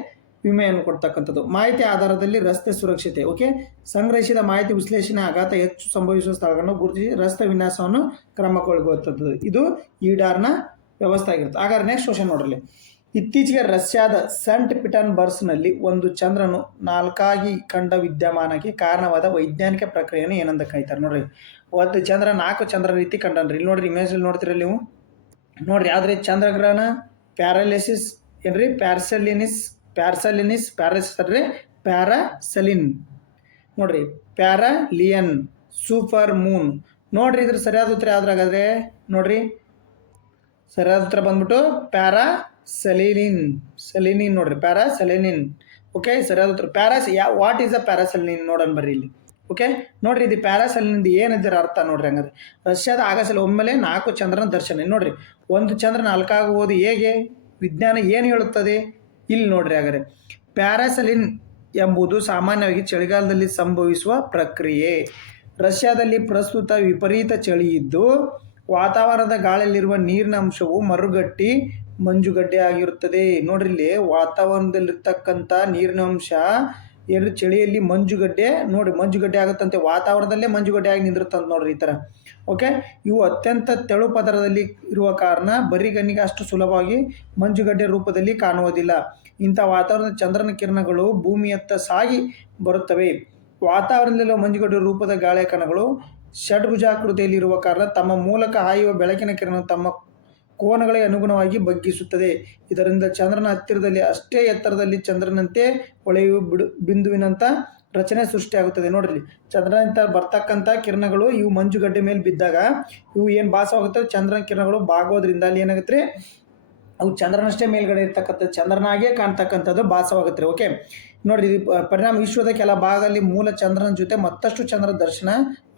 ವಿಮೆಯನ್ನು ಕೊಡ್ತಕ್ಕಂಥದ್ದು. ಮಾಹಿತಿ ಆಧಾರದಲ್ಲಿ ರಸ್ತೆ ಸುರಕ್ಷತೆ. ಓಕೆ, ಸಂಗ್ರಹಿಸಿದ ಮಾಹಿತಿ ವಿಶ್ಲೇಷಣೆ, ಆಘಾತ ಹೆಚ್ಚು ಸಂಭವಿಸುವ ಸ್ಥಳಗಳನ್ನು ಗುರುತಿಸಿ ರಸ್ತೆ ವಿನ್ಯಾಸವನ್ನು ಕ್ರಮ ಕೈಗೊಳ್ಳುತ್ತದೆ. ಇದು ಈ ಡಾರ್ನ ವ್ಯವಸ್ಥೆ ಆಗಿರುತ್ತೆ. ಹಾಗಾದ್ರೆ ನೆಕ್ಸ್ಟ್ ಕ್ವಶನ್ ನೋಡ್ರಿ. ಇತ್ತೀಚೆಗೆ ರಷ್ಯಾದ ಸೆಂಟ್ ಪೀಟರ್ಸ್ಬರ್ಗ್ನಲ್ಲಿ ಒಂದು ಚಂದ್ರನು 4 ಕಂಡ ವಿದ್ಯಮಾನಕ್ಕೆ ಕಾರಣವಾದ ವೈಜ್ಞಾನಿಕ ಪ್ರಕ್ರಿಯೆಯನ್ನು ಏನಂತ ಕರೀತಾರೆ ನೋಡ್ರಿ. ಒಂದು ಚಂದ್ರ 4 ಚಂದ್ರ ರೀತಿ ಕಂಡನ್ರಿ. ಇಲ್ಲಿ ನೋಡ್ರಿ, ಇಮೇಜ್ ನೋಡ್ತೀರಿ ನೀವು ನೋಡ್ರಿ. ಆದರೆ ಚಂದ್ರಗ್ರಹಣ, ಪ್ಯಾರಾಲಿಸಿಸ್ ಏನ್ರಿ? ಪ್ಯಾರಾಸೆಲಿನ್ ನೋಡ್ರಿ, ಪ್ಯಾರಾಲಿಯನ್, ಸೂಪರ್ ಮೂನ್ ನೋಡ್ರಿ. ಇದ್ರ ಸರಿಯಾದ ಉತ್ತರ ಯಾವ್ದ್ರಾಗಾದ್ರೆ ನೋಡ್ರಿ, ಸರಿಯಾದ ಉತ್ತರ ಬಂದ್ಬಿಟ್ಟು ಪ್ಯಾರಾಸೆಲಿನಿನ್ ನೋಡ್ರಿ, ಪ್ಯಾರಾಸೆಲಿನಿನ್. ಓಕೆ, ಸರಿಯಾದ ಉತ್ತರ ವಾಟ್ ಈಸ್ ಅ ಪ್ಯಾರಾಸೆಲಿನಿನ್ ನೋಡೋಣ ಬರ್ರಿ ಇಲ್ಲಿ. ಓಕೆ ನೋಡ್ರಿ, ಇದು ಪ್ಯಾರಾಸೆಲಿನಿಂದ ಏನಿದ್ರ ಅರ್ಥ ನೋಡ್ರಿ. ಹಂಗಾದ್ರೆ ರಷ್ಯಾದ ಆಗಸಲ್ಲಿ ಒಮ್ಮೆಲೆ 4 ಚಂದ್ರನ ದರ್ಶನ. ನೋಡ್ರಿ, ಒಂದು ಚಂದ್ರ 4 ಆಗುವುದು ಹೇಗೆ? ವಿಜ್ಞಾನ ಏನು ಹೇಳುತ್ತದೆ ಇಲ್ಲಿ ನೋಡ್ರಿ. ಹಾಗಾದ್ರೆ ಪ್ಯಾರಾಸೆಲಿನ್ ಎಂಬುದು ಸಾಮಾನ್ಯವಾಗಿ ಚಳಿಗಾಲದಲ್ಲಿ ಸಂಭವಿಸುವ ಪ್ರಕ್ರಿಯೆ. ರಷ್ಯಾದಲ್ಲಿ ಪ್ರಸ್ತುತ ವಿಪರೀತ ಚಳಿ ಇದ್ದು ವಾತಾವರಣದ ಗಾಳಿಯಲ್ಲಿರುವ ನೀರಿನ ಅಂಶವು ಮರುಗಟ್ಟಿ ಮಂಜುಗಡ್ಡೆ ಆಗಿರುತ್ತದೆ. ನೋಡ್ರಿ, ಇಲ್ಲಿ ವಾತಾವರಣದಲ್ಲಿರ್ತಕ್ಕಂಥ ನೀರಿನ ಅಂಶ ಏನು ಚಳಿಯಲ್ಲಿ ಮಂಜುಗಡ್ಡೆ ನೋಡಿ, ಮಂಜುಗಡ್ಡೆ ಆಗುತ್ತಂತೆ, ವಾತಾವರಣದಲ್ಲೇ ಮಂಜುಗಡ್ಡೆ ಆಗಿ ನಿಂದಿರುತ್ತಂತ ನೋಡ್ರಿ ಈ ಥರ. ಓಕೆ, ಇವು ಅತ್ಯಂತ ತೆಳು ಪದರದಲ್ಲಿ ಇರುವ ಕಾರಣ ಬರಿಗಣ್ಣಿಗೆ ಅಷ್ಟು ಸುಲಭವಾಗಿ ಮಂಜುಗಡ್ಡೆ ರೂಪದಲ್ಲಿ ಕಾಣುವುದಿಲ್ಲ. ಇಂಥ ವಾತಾವರಣದ ಚಂದ್ರನ ಕಿರಣಗಳು ಭೂಮಿಯತ್ತ ಸಾಗಿ ಬರುತ್ತವೆ. ವಾತಾವರಣದಲ್ಲಿರುವ ಮಂಜುಗಡ್ಡೆ ರೂಪದ ಗಾಳಿಯ ಕಣಗಳು ಷಡ್ಭುಜಾಕೃತಿಯಲ್ಲಿರುವ ಕಾರಣ ತಮ್ಮ ಮೂಲಕ ಹಾಯುವ ಬೆಳಕಿನ ಕಿರಣ ತಮ್ಮ ಕೋನಗಳಿಗೆ ಅನುಗುಣವಾಗಿ ಬಗ್ಗಿಸುತ್ತದೆ. ಇದರಿಂದ ಚಂದ್ರನ ಹತ್ತಿರದಲ್ಲಿ ಅಷ್ಟೇ ಎತ್ತರದಲ್ಲಿ ಚಂದ್ರನಂತೆ ಹೊಳೆಯುವ ಬಿಂದುವಿನಂಥ ರಚನೆ ಸೃಷ್ಟಿಯಾಗುತ್ತದೆ. ನೋಡ್ರಿ, ಚಂದ್ರನಿಂದ ಬರ್ತಕ್ಕಂಥ ಕಿರಣಗಳು ಇವು ಮಂಜುಗಡ್ಡೆ ಮೇಲೆ ಬಿದ್ದಾಗ ಇವು ಏನು ಭಾಸವಾಗುತ್ತದೆ? ಚಂದ್ರನ ಕಿರಣಗಳು ಬಾಗೋದ್ರಿಂದ ಅಲ್ಲಿ ಏನಾಗುತ್ತೆ? ಅವು ಚಂದ್ರನಷ್ಟೇ ಮೇಲ್ಗಡೆ ಇರ್ತಕ್ಕಂಥ ಚಂದ್ರನಾಗೇ ಕಾಣ್ತಕ್ಕಂಥದ್ದು ಭಾಸವಾಗುತ್ತೆ. ಓಕೆ ನೋಡ್ರಿ, ಇದು ಪರಿಣಾಮ ವಿಶ್ವದ ಕೆಲ ಭಾಗದಲ್ಲಿ ಮೂಲ ಚಂದ್ರನ ಜೊತೆ ಮತ್ತಷ್ಟು ಚಂದ್ರ ದರ್ಶನ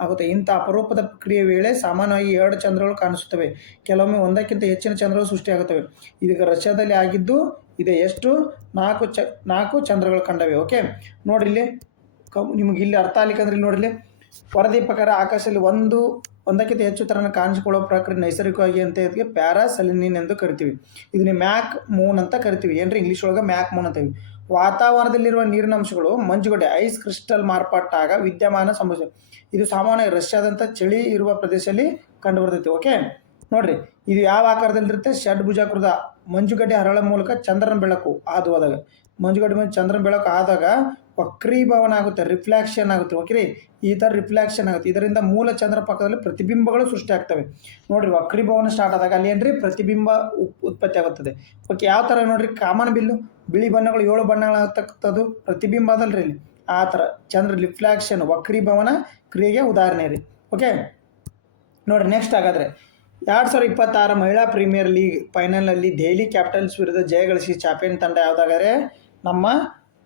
ಆಗುತ್ತೆ. ಇಂಥ ಅಪರೂಪದ ಕ್ರಿಯೆ ವೇಳೆ ಸಾಮಾನ್ಯವಾಗಿ 2 ಚಂದ್ರಗಳು ಕಾಣಿಸುತ್ತವೆ. ಕೆಲವೊಮ್ಮೆ ಒಂದಕ್ಕಿಂತ ಹೆಚ್ಚಿನ ಚಂದ್ರಗಳು ಸೃಷ್ಟಿಯಾಗುತ್ತವೆ. ಇದೀಗ ರಷ್ಯಾದಲ್ಲಿ ಆಗಿದ್ದು ಇದೆ. ಎಷ್ಟು? 4 ಚಂದ್ರಗಳು ಕಂಡವೆ. ಓಕೆ ನೋಡ್ರಿ, ಇಲ್ಲಿ ನಿಮ್ಗೆ ಇಲ್ಲಿ ಅರ್ಥ ಆಗ್ಲಿಕ್ಕಂದ್ರೆ ಇಲ್ಲಿ ನೋಡ್ರಿ, ವರದಿ ಪ್ರಕಾರ ಆಕಾಶದಲ್ಲಿ ಒಂದಕ್ಕಿಂತ ಹೆಚ್ಚು ಥರನ ಕಾಣಿಸಿಕೊಳ್ಳುವ ಪ್ರಕ್ರಿಯೆ ನೈಸರ್ಗಿಕವಾಗಿ ಅಂತ ಇದಕ್ಕೆ ಪ್ಯಾರಾಸೆಲಿನಿನ್ ಎಂದು ಕರಿತೀವಿ. ಇದನ್ನ ಮ್ಯಾಕ್ ಮೂನ್ ಅಂತ ಕರಿತೀವಿ. ಏನ್ರಿ ಇಂಗ್ಲೀಷ್ ಒಳಗೆ ಮ್ಯಾಕ್ ಮೂನ್ ಅಂತೀವಿ. ವಾತಾವರಣದಲ್ಲಿರುವ ನೀರಿನ ಅಂಶಗಳು ಮಂಜುಗಡ್ಡೆ ಐಸ್ ಕ್ರಿಸ್ಟಲ್ ಮಾರ್ಪಾಟಾಗ ವಿದ್ಯಮಾನ ಸಂಭವಿಸಿದೆ. ಇದು ಸಾಮಾನ್ಯ ರಷ್ಯಾದಂಥ ಚಳಿ ಇರುವ ಪ್ರದೇಶದಲ್ಲಿ ಕಂಡುಬರ್ತೈತಿ. ಓಕೆ ನೋಡ್ರಿ, ಇದು ಯಾವ ಆಕಾರದಲ್ಲಿರುತ್ತೆ? ಷಡ್ಭುಜಾಕೃತ. ಮಂಜುಗಡ್ಡೆ ಹರಳ ಮೂಲಕ ಚಂದ್ರನ ಬೆಳಕು ಹಾದು ಹೋದಾಗ, ಮಂಜುಗಡ್ಡೆ ಮೇಲೆ ಚಂದ್ರನ ಬೆಳಕು ಆದಾಗ ವಕ್ರೀಭವನ ಆಗುತ್ತೆ, ರಿಫ್ಲೆಕ್ಷನ್ ಆಗುತ್ತೆ. ಓಕೆ, ಈ ಥರ ರಿಫ್ಲೆಕ್ಷನ್ ಆಗುತ್ತೆ. ಇದರಿಂದ ಮೂಲ ಚಂದ್ರ ಪಕ್ಕದಲ್ಲಿ ಪ್ರತಿಬಿಂಬಗಳು ಸೃಷ್ಟಿ ಆಗ್ತವೆ. ನೋಡ್ರಿ, ವಕ್ರೀಭವನ ಸ್ಟಾರ್ಟ್ ಆದಾಗ ಅಲ್ಲಿ ಏನ್ರಿ ಪ್ರತಿಬಿಂಬ ಉತ್ಪತ್ತಿ ಆಗುತ್ತದೆ. ಓಕೆ, ಯಾವ ಥರ ನೋಡ್ರಿ, ಕಾಮನ್ ಬಿಲ್ಲು ಬಿಳಿ ಬಣ್ಣಗಳು 7 ಬಣ್ಣಗಳಾಗ್ತಕ್ಕಂಥದ್ದು ಪ್ರತಿಬಿಂಬ ಅದಲ್ರಿ ಇಲ್ಲಿ. ಆ ಥರ ಚಂದ್ರ ರಿಫ್ಲೆಕ್ಷನ್ ವಕ್ರೀಭವನ ಕ್ರಿಯೆಗೆ ಉದಾಹರಣೆ ರೀ. ಓಕೆ ನೋಡ್ರಿ, ನೆಕ್ಸ್ಟ್ ಹಾಗಾದರೆ 2026 ಮಹಿಳಾ ಪ್ರೀಮಿಯರ್ ಲೀಗ್ ಫೈನಲ್ನಲ್ಲಿ ದೆಹಲಿ ಕ್ಯಾಪಿಟಲ್ಸ್ ವಿರುದ್ಧ ಜಯಗಳಿಸಿ ಚಾಂಪಿಯನ್ ತಂಡ ಯಾವುದಾದರೆ ನಮ್ಮ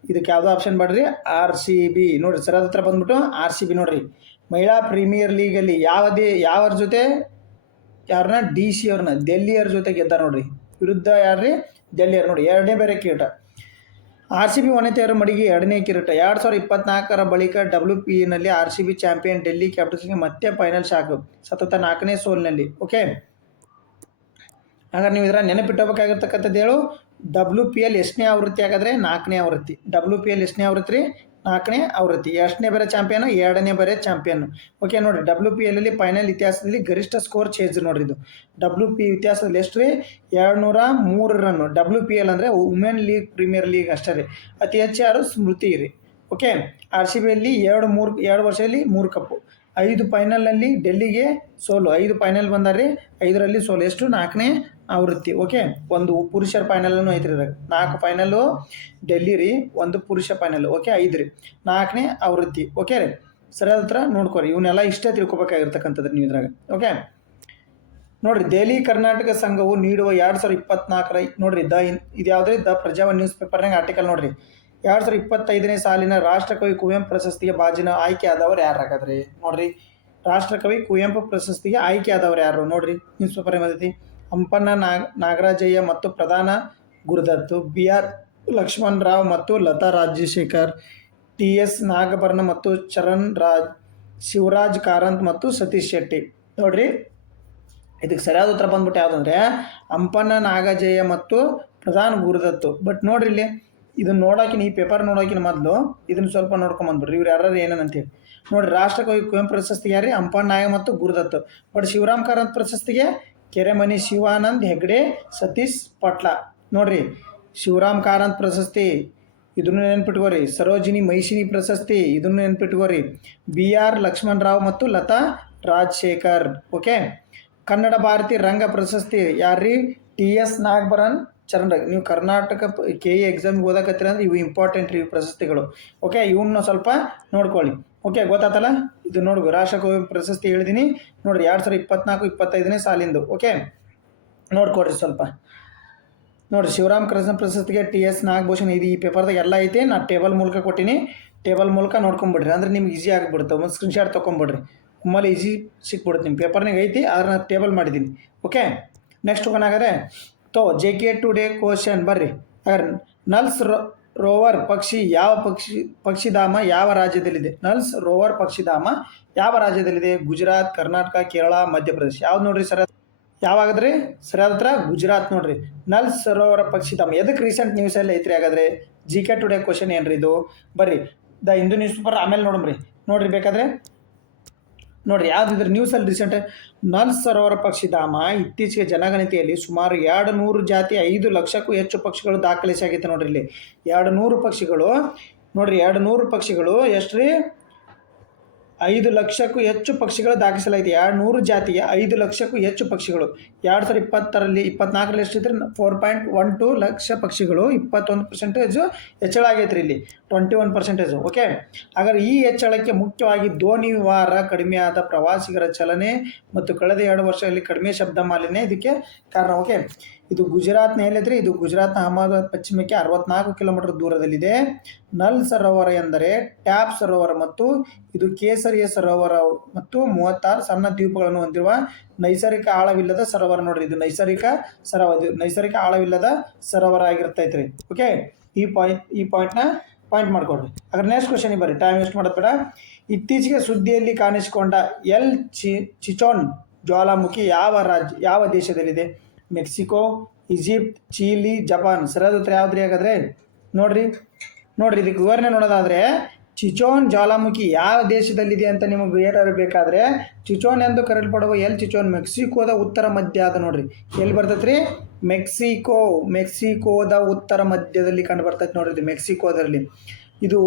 ಇದಕ್ಕೆ ಯಾವುದೋ ಆಪ್ಷನ್ ಮಾಡ್ರಿ, RCB ನೋಡಿರಿ. ಸರಿಯಾದ ಹತ್ರ ಬಂದ್ಬಿಟ್ಟು RCB ನೋಡ್ರಿ. ಮಹಿಳಾ ಪ್ರೀಮಿಯರ್ ಲೀಗಲ್ಲಿ ಯಾವ್ರ ಜೊತೆ ಯಾರನ್ನ DC ಅವ್ರನ್ನ ಡೆಲ್ಲಿಯವ್ರ ಜೊತೆ ಗೆದ್ದಾರ ನೋಡ್ರಿ. ವಿರುದ್ಧ ಯಾರ್ರಿ? ಡೆಲ್ಲಿಯವ್ರು ನೋಡಿ. 2ನೇ ಬೇರೆ ಕಿರೀಟ. RCB ವನಿತೆಯರ ಮಡಿಗೆ 2ನೇ ಕಿರೀಟ. 2024 ಬಳಿಕ WPನಲ್ಲಿ RCB ಚಾಂಪಿಯನ್ ಡೆಲ್ಲಿ ಕ್ಯಾಪಿಟಲ್ಸ್ಗೆ ಮತ್ತೆ ಫೈನಲ್ ಶಾಕ್, ಸತತ 4ನೇ ಸೋಲಿನಲ್ಲಿ. ಓಕೆ ಹಾಗಾದ್ರೆ ನೀವು ಇದರ ನೆನಪಿಟ್ಟಬೇಕಾಗಿರ್ತಕ್ಕಂಥದ್ದು ಹೇಳು, WPL ಎಷ್ಟನೇ ಆವೃತ್ತಿ ಹಾಗಾದರೆ? 4ನೇ ಆವೃತ್ತಿ. WPL ಎಷ್ಟನೇ ಆವೃತ್ತಿ ರೀ? 4ನೇ ಆವೃತ್ತಿ. ಎಷ್ಟನೇ ಬೇರೆ ಚಾಂಪಿಯನ್? 2ನೇ ಬೇರೆ ಚಾಂಪಿಯನ್. ಓಕೆ ನೋಡಿರಿ, WPLಲ್ಲಿ ಫೈನಲ್ ಇತಿಹಾಸದಲ್ಲಿ ಗರಿಷ್ಠ ಸ್ಕೋರ್ ಚೇಂಜ್ ನೋಡ್ರಿ. ಇದು WP ಇತಿಹಾಸದಲ್ಲಿ ಎಷ್ಟು ರೀ? 203 ರನ್ನು. WPL ಅಂದರೆ ವುಮೆನ್ ಲೀಗ್ ಪ್ರೀಮಿಯರ್ ಲೀಗ್ ಅಷ್ಟೇ ರೀ. ಅತಿ ಹೆಚ್ಚು ಯಾರು? ಸ್ಮೃತಿ ರೀ. ಓಕೆ RCBಯಲ್ಲಿ 2 ವರ್ಷದಲ್ಲಿ 3 ಕಪ್ಪು. 5 ಫೈನಲ್ನಲ್ಲಿ ಡೆಲ್ಲಿಗೆ ಸೋಲು. 5 ಫೈನಲ್ ಬಂದಾರ್ರಿ, 5ರಲ್ಲಿ ಸೋಲು. ಎಷ್ಟು? 4ನೇ ಆವೃತ್ತಿ. ಓಕೆ, ಒಂದು ಪುರುಷರ ಫೈನಲನ್ನು ಐತ್ರಿ. 4 ಫೈನಲ್ಲು ಡೆಲ್ಲಿ ರೀ, 1 ಪುರುಷ ಫೈನಲ್. ಓಕೆ 5 ರೀ, 4ನೇ ಆವೃತ್ತಿ. ಓಕೆ ರೀ, ಸರಿಯಾದ ಹತ್ರ ನೋಡ್ಕೊರಿ. ಇವನ್ನೆಲ್ಲ ಇಷ್ಟೇ ತಿಳ್ಕೊಬೇಕಾಗಿರ್ತಕ್ಕಂಥದ್ದು ನೀವು ಇದ್ರಾಗ. ಓಕೆ ನೋಡ್ರಿ ದೆಹಲಿ ಕರ್ನಾಟಕ ಸಂಘವು ನೀಡುವ 2024 ನೋಡ್ರಿ ಇದು ಯಾವುದ್ರಿ ದ ಪ್ರಜಾವಾಣಿ ನ್ಯೂಸ್ ಪೇಪರ್ನಾಗ ಆರ್ಟಿಕಲ್ ನೋಡ್ರಿ 2025ನೇ ಸಾಲಿನ ರಾಷ್ಟ್ರಕವಿ ಕುವೆಂಪು ಪ್ರಶಸ್ತಿಗೆ ಬಾಜಿನ ಆಯ್ಕೆ ಆದವರು ಯಾರು ಹಾಗಾದ್ರಿ ನೋಡ್ರಿ ರಾಷ್ಟ್ರಕವಿ ಕುವೆಂಪು ಪ್ರಶಸ್ತಿಗೆ ಆಯ್ಕೆ ಆದವರು ಯಾರು ನೋಡ್ರಿ ನ್ಯೂಸ್ ಪೇಪರ್ ಮದತಿ ಹಂಪಣ್ಣ ನಾಗರಾಜಯ್ಯ ಮತ್ತು ಪ್ರಧಾನ ಗುರುದತ್ತು, BR ಲಕ್ಷ್ಮಣ್ ರಾವ್ ಮತ್ತು ಲತಾ ರಾಜಶೇಖರ್, TS ನಾಗಭರಣ ಮತ್ತು ಚರಣ್ ರಾಜ್, ಶಿವರಾಜ್ ಕಾರಂತ್ ಮತ್ತು ಸತೀಶ್ ಶೆಟ್ಟಿ. ನೋಡ್ರಿ ಇದಕ್ಕೆ ಸರಿಯಾದ ಉತ್ತರ ಬಂದ್ಬಿಟ್ಟು ಯಾವುದಂದ್ರೆ ಹಂಪಣ್ಣ ನಾಗರಾಜಯ್ಯ ಮತ್ತು ಪ್ರಧಾನ ಗುರುದತ್ತು. ಬಟ್ ನೋಡ್ರಿ ಇಲ್ಲಿ ಇದನ್ನ ನೋಡೋಕಿನ ಈ ಪೇಪರ್ ನೋಡೋಕಿನ ಮೊದಲು ಇದನ್ನ ಸ್ವಲ್ಪ ನೋಡ್ಕೊಂಬಂದ್ಬಿಡ್ರಿ ಇವ್ರು ಯಾರು ಏನೇನಂತೇಳಿ. ನೋಡ್ರಿ ರಾಷ್ಟ್ರಕವಿ ಕುವೆಂಪು ಪ್ರಶಸ್ತಿಗೆ ಯಾರು ಹಂಪಣ್ಣ ನಾಗ ಮತ್ತು ಗುರುದತ್ತು. ಬಟ್ ಶಿವರಾಮ್ ಕಾರಂತ್ ಪ್ರಶಸ್ತಿಗೆ ಕೆರೆಮನಿ ಶಿವಾನಂದ್ ಹೆಗ್ಡೆ, ಸತೀಶ್ ಪಟ್ಲ. ನೋಡ್ರಿ ಶಿವರಾಮ್ ಕಾರಂತ್ ಪ್ರಶಸ್ತಿ ಇದನ್ನು ನೆನ್ಪಿಟ್ಕೋರಿ. ಸರೋಜಿನಿ ಮೈಷಿನಿ ಪ್ರಶಸ್ತಿ ಇದನ್ನು ನೆನ್ಪಿಟ್ಕೋರಿ. BR ಲಕ್ಷ್ಮಣ್ ರಾವ್ ಮತ್ತು ಲತಾ ರಾಜಶೇಖರ್. ಓಕೆ. ಕನ್ನಡ ಭಾರತಿ ರಂಗ ಪ್ರಶಸ್ತಿ ಯಾರ್ರಿ TS ನಾಗಭರನ್, ಚರಣ್. ನೀವು ಕರ್ನಾಟಕ KE ಎಕ್ಸಾಮ್ಗೆ ಓದಕತ್ತೀರ ಅಂದ್ರೆ ಇವು ಇಂಪಾರ್ಟೆಂಟ್ ಇವು ಪ್ರಶಸ್ತಿಗಳು. ಓಕೆ, ಇವನ್ನ ಸ್ವಲ್ಪ ನೋಡ್ಕೊಳ್ಳಿ. ಓಕೆ, ಗೊತ್ತಾತಲ್ಲ. ಇದು ನೋಡ್ಕೊ ರಾಷ್ಟ್ರಕವಿ ಪ್ರಶಸ್ತಿ ಹೇಳಿದ್ದೀನಿ ನೋಡ್ರಿ 2024-25ನೇ ಸಾಲಿಂದು. ಓಕೆ, ನೋಡ್ಕೊಡ್ರಿ ಸ್ವಲ್ಪ. ನೋಡಿರಿ ಶಿವರಾಮ್ ಕೃಷ್ಣ ಪ್ರಶಸ್ತಿಗೆ TS ನಾಗಭೂಷಣ್ ಇದು ಈ ಪೇಪರ್ದಾಗ ಎಲ್ಲ ಐತೆ. ನಾನು ಟೇಬಲ್ ಮೂಲಕ ಕೊಟ್ಟಿನಿ, ಟೇಬಲ್ ಮೂಲಕ ನೋಡ್ಕೊಂಬಿಡ್ರಿ. ಅಂದ್ರೆ ನಿಮ್ಗೆ ಈಸಿ ಆಗಿಬಿಡುತ್ತೆ. ಒಂದು ಸ್ಕ್ರೀನ್ಶಾಟ್ ತೊಗೊಂಬಿಡ್ರಿ, ಒಮ್ಮಲ್ಲಿ ಈಸಿ ಸಿಕ್ಬಿಡುತ್ತೆ. ನಿಮ್ಮ ಪೇಪರ್ನಾಗ ಐತಿ, ಆದ್ರೆ ನಾನು ಟೇಬಲ್ ಮಾಡಿದ್ದೀನಿ. ಓಕೆ, ನೆಕ್ಸ್ಟ್ ಹೋಗೋಣಾಗದೆ JK ಟುಡೇ ಕ್ವಶನ್ ಬರ್ರಿ. ನಲ್ಸ್ ರೋವರ್ ಪಕ್ಷಿಧಾಮ ಯಾವ ರಾಜ್ಯದಲ್ಲಿದೆ? ನಲ್ಸ್ ರೋವರ್ ಪಕ್ಷಿಧಾಮ ಯಾವ ರಾಜ್ಯದಲ್ಲಿದೆ? ಗುಜರಾತ್, ಕರ್ನಾಟಕ, ಕೇರಳ, ಮಧ್ಯಪ್ರದೇಶ. ಯಾವ್ದು ನೋಡ್ರಿ ಸರ್? ಯಾವಾಗದ್ರಿ ಸರಿಯಾದ ಉತ್ತರ ಗುಜರಾತ್. ನೋಡ್ರಿ ನಲ್ ಸರೋವರ ಪಕ್ಷಿಧಾಮ ಎದಕ್ಕೆ ರೀಸೆಂಟ್ ನ್ಯೂಸಲ್ಲಿ ಐತ್ರಿ? ಹಾಗಾದ್ರೆ JK ಟುಡೇ ಕ್ವಶನ್ ಏನ್ರಿ ಇದು? ಬರ್ರಿ ದ ಹಿಂದೂ ನ್ಯೂಸ್ ಪೇಪರ್ ಆಮೇಲೆ ನೋಡ್ರಿ. ನೋಡ್ರಿ ಬೇಕಾದ್ರೆ ನೋಡ್ರಿ ಯಾವ್ದು ಇದ್ರ ನ್ಯೂಸಲ್ಲಿ ರೀಸೆಂಟ್. ನಲ್ ಸರೋವರ ಪಕ್ಷಿಧಾಮ ಇತ್ತೀಚೆಗೆ ಜನಗಣತಿಯಲ್ಲಿ ಸುಮಾರು 200 ಜಾತಿ 5 ಲಕ್ಷಕ್ಕೂ ಹೆಚ್ಚು ಪಕ್ಷಿಗಳು ದಾಖಲಿಸಾಗೈತೆ. ನೋಡ್ರಿ ಇಲ್ಲಿ 200 ಪಕ್ಷಿಗಳು. ನೋಡ್ರಿ 200 ಪಕ್ಷಿಗಳು ಎಷ್ಟ್ರಿ? 5 ಲಕ್ಷಕ್ಕೂ ಹೆಚ್ಚು ಪಕ್ಷಿಗಳು ದಾಖಲಿಸಲಾಗಿದೆ. 200 ಜಾತಿಯ 5 ಲಕ್ಷಕ್ಕೂ ಹೆಚ್ಚು ಪಕ್ಷಿಗಳು 2024ರಲ್ಲಿ ಎಷ್ಟಿದ್ರೆ 4.12 ಲಕ್ಷ ಪಕ್ಷಿಗಳು 21% ಹೆಚ್ಚಳ ಆಗೈತ್ರಿ. ಇಲ್ಲಿ 21%. ಓಕೆ, ಹಾಗಾದ್ರೆ ಈ ಹೆಚ್ಚಳಕ್ಕೆ ಮುಖ್ಯವಾಗಿ ದೋಣಿ ವಿಹಾರ, ಕಡಿಮೆಯಾದ ಪ್ರವಾಸಿಗರ ಚಲನೆ ಮತ್ತು ಕಳೆದ 2 ವರ್ಷದಲ್ಲಿ ಕಡಿಮೆ ಶಬ್ದ ಮಾಲಿನ್ಯ ಇದಕ್ಕೆ ಕಾರಣ. ಓಕೆ, ಇದು ಗುಜರಾತ್ನ ಎಲ್ಲೈತ್ರಿ? ಇದು ಗುಜರಾತ್ನ ಅಹಮದಾಬಾದ್ ಪಶ್ಚಿಮಕ್ಕೆ 64 ಕಿಲೋಮೀಟರ್ ದೂರದಲ್ಲಿದೆ. ನಲ್ ಸರೋವರ ಎಂದರೆ ಟ್ಯಾಪ್ ಸರೋವರ ಮತ್ತು ಇದು ಕೇಸರಿಯ ಸರೋವರ ಮತ್ತು 36 ಸಣ್ಣ ದ್ವೀಪಗಳನ್ನು ಹೊಂದಿರುವ ನೈಸರ್ಗಿಕ ಆಳವಿಲ್ಲದ ಸರೋವರ. ನೋಡ್ರಿ ಇದು ನೈಸರ್ಗಿಕ ಸರೋವರ, ಇದು ನೈಸರ್ಗಿಕ ಆಳವಿಲ್ಲದ ಸರೋವರ ಆಗಿರ್ತೈತ್ರಿ. ಓಕೆ, ಈ ಪಾಯಿಂಟ್ನ ಪಾಯಿಂಟ್ ಮಾಡ್ಕೊಡ್ರಿ. ಹಾಗಾದ್ರೆ ನೆಕ್ಸ್ಟ್ ಕ್ವಶನ್ ಬರ್ರಿ, ಟೈಮ್ ವೇಸ್ಟ್ ಮಾಡೋದು ಬೇಡ. ಇತ್ತೀಚೆಗೆ ಸುದ್ದಿಯಲ್ಲಿ ಕಾಣಿಸಿಕೊಂಡ ಎಲ್ ಚಿಚೋನ್ ಜ್ವಾಲಾಮುಖಿ ಯಾವ ದೇಶದಲ್ಲಿದೆ? Mexico, Egypt, Chile, Japan. ಸರಿಯಾದ ಉತ್ತರ ಯಾವ್ದ್ರಿ? ಹಾಗಾದ್ರೆ ನೋಡ್ರಿ ಇದಕ್ಕೆ ವಿವರಣೆ ನೋಡೋದಾದ್ರೆ ಚಿಚೋನ್ ಜ್ವಾಲಾಮುಖಿ ಯಾವ ದೇಶದಲ್ಲಿದೆ ಅಂತ ನಿಮಗೆ ಬೇರೆ ಬೇಕಾದ್ರೆ ಚಿಚೋನ್ ಎಂದು ಕರೆಯಲ್ಪಡುವ ಎಲ್ ಚಿಚೋನ್ ಮೆಕ್ಸಿಕೋದ ಉತ್ತರ ಮಧ್ಯ ಅದ. ನೋಡ್ರಿ ಎಲ್ಲಿ ಬರ್ತೈತ್ರಿ? ಮೆಕ್ಸಿಕೋದ ಉತ್ತರ ಮಧ್ಯದಲ್ಲಿ ಕಂಡು ಬರ್ತೈತೆ. ನೋಡ್ರಿ ಇದು ಮೆಕ್ಸಿಕೋದಲ್ಲಿ. ಇದು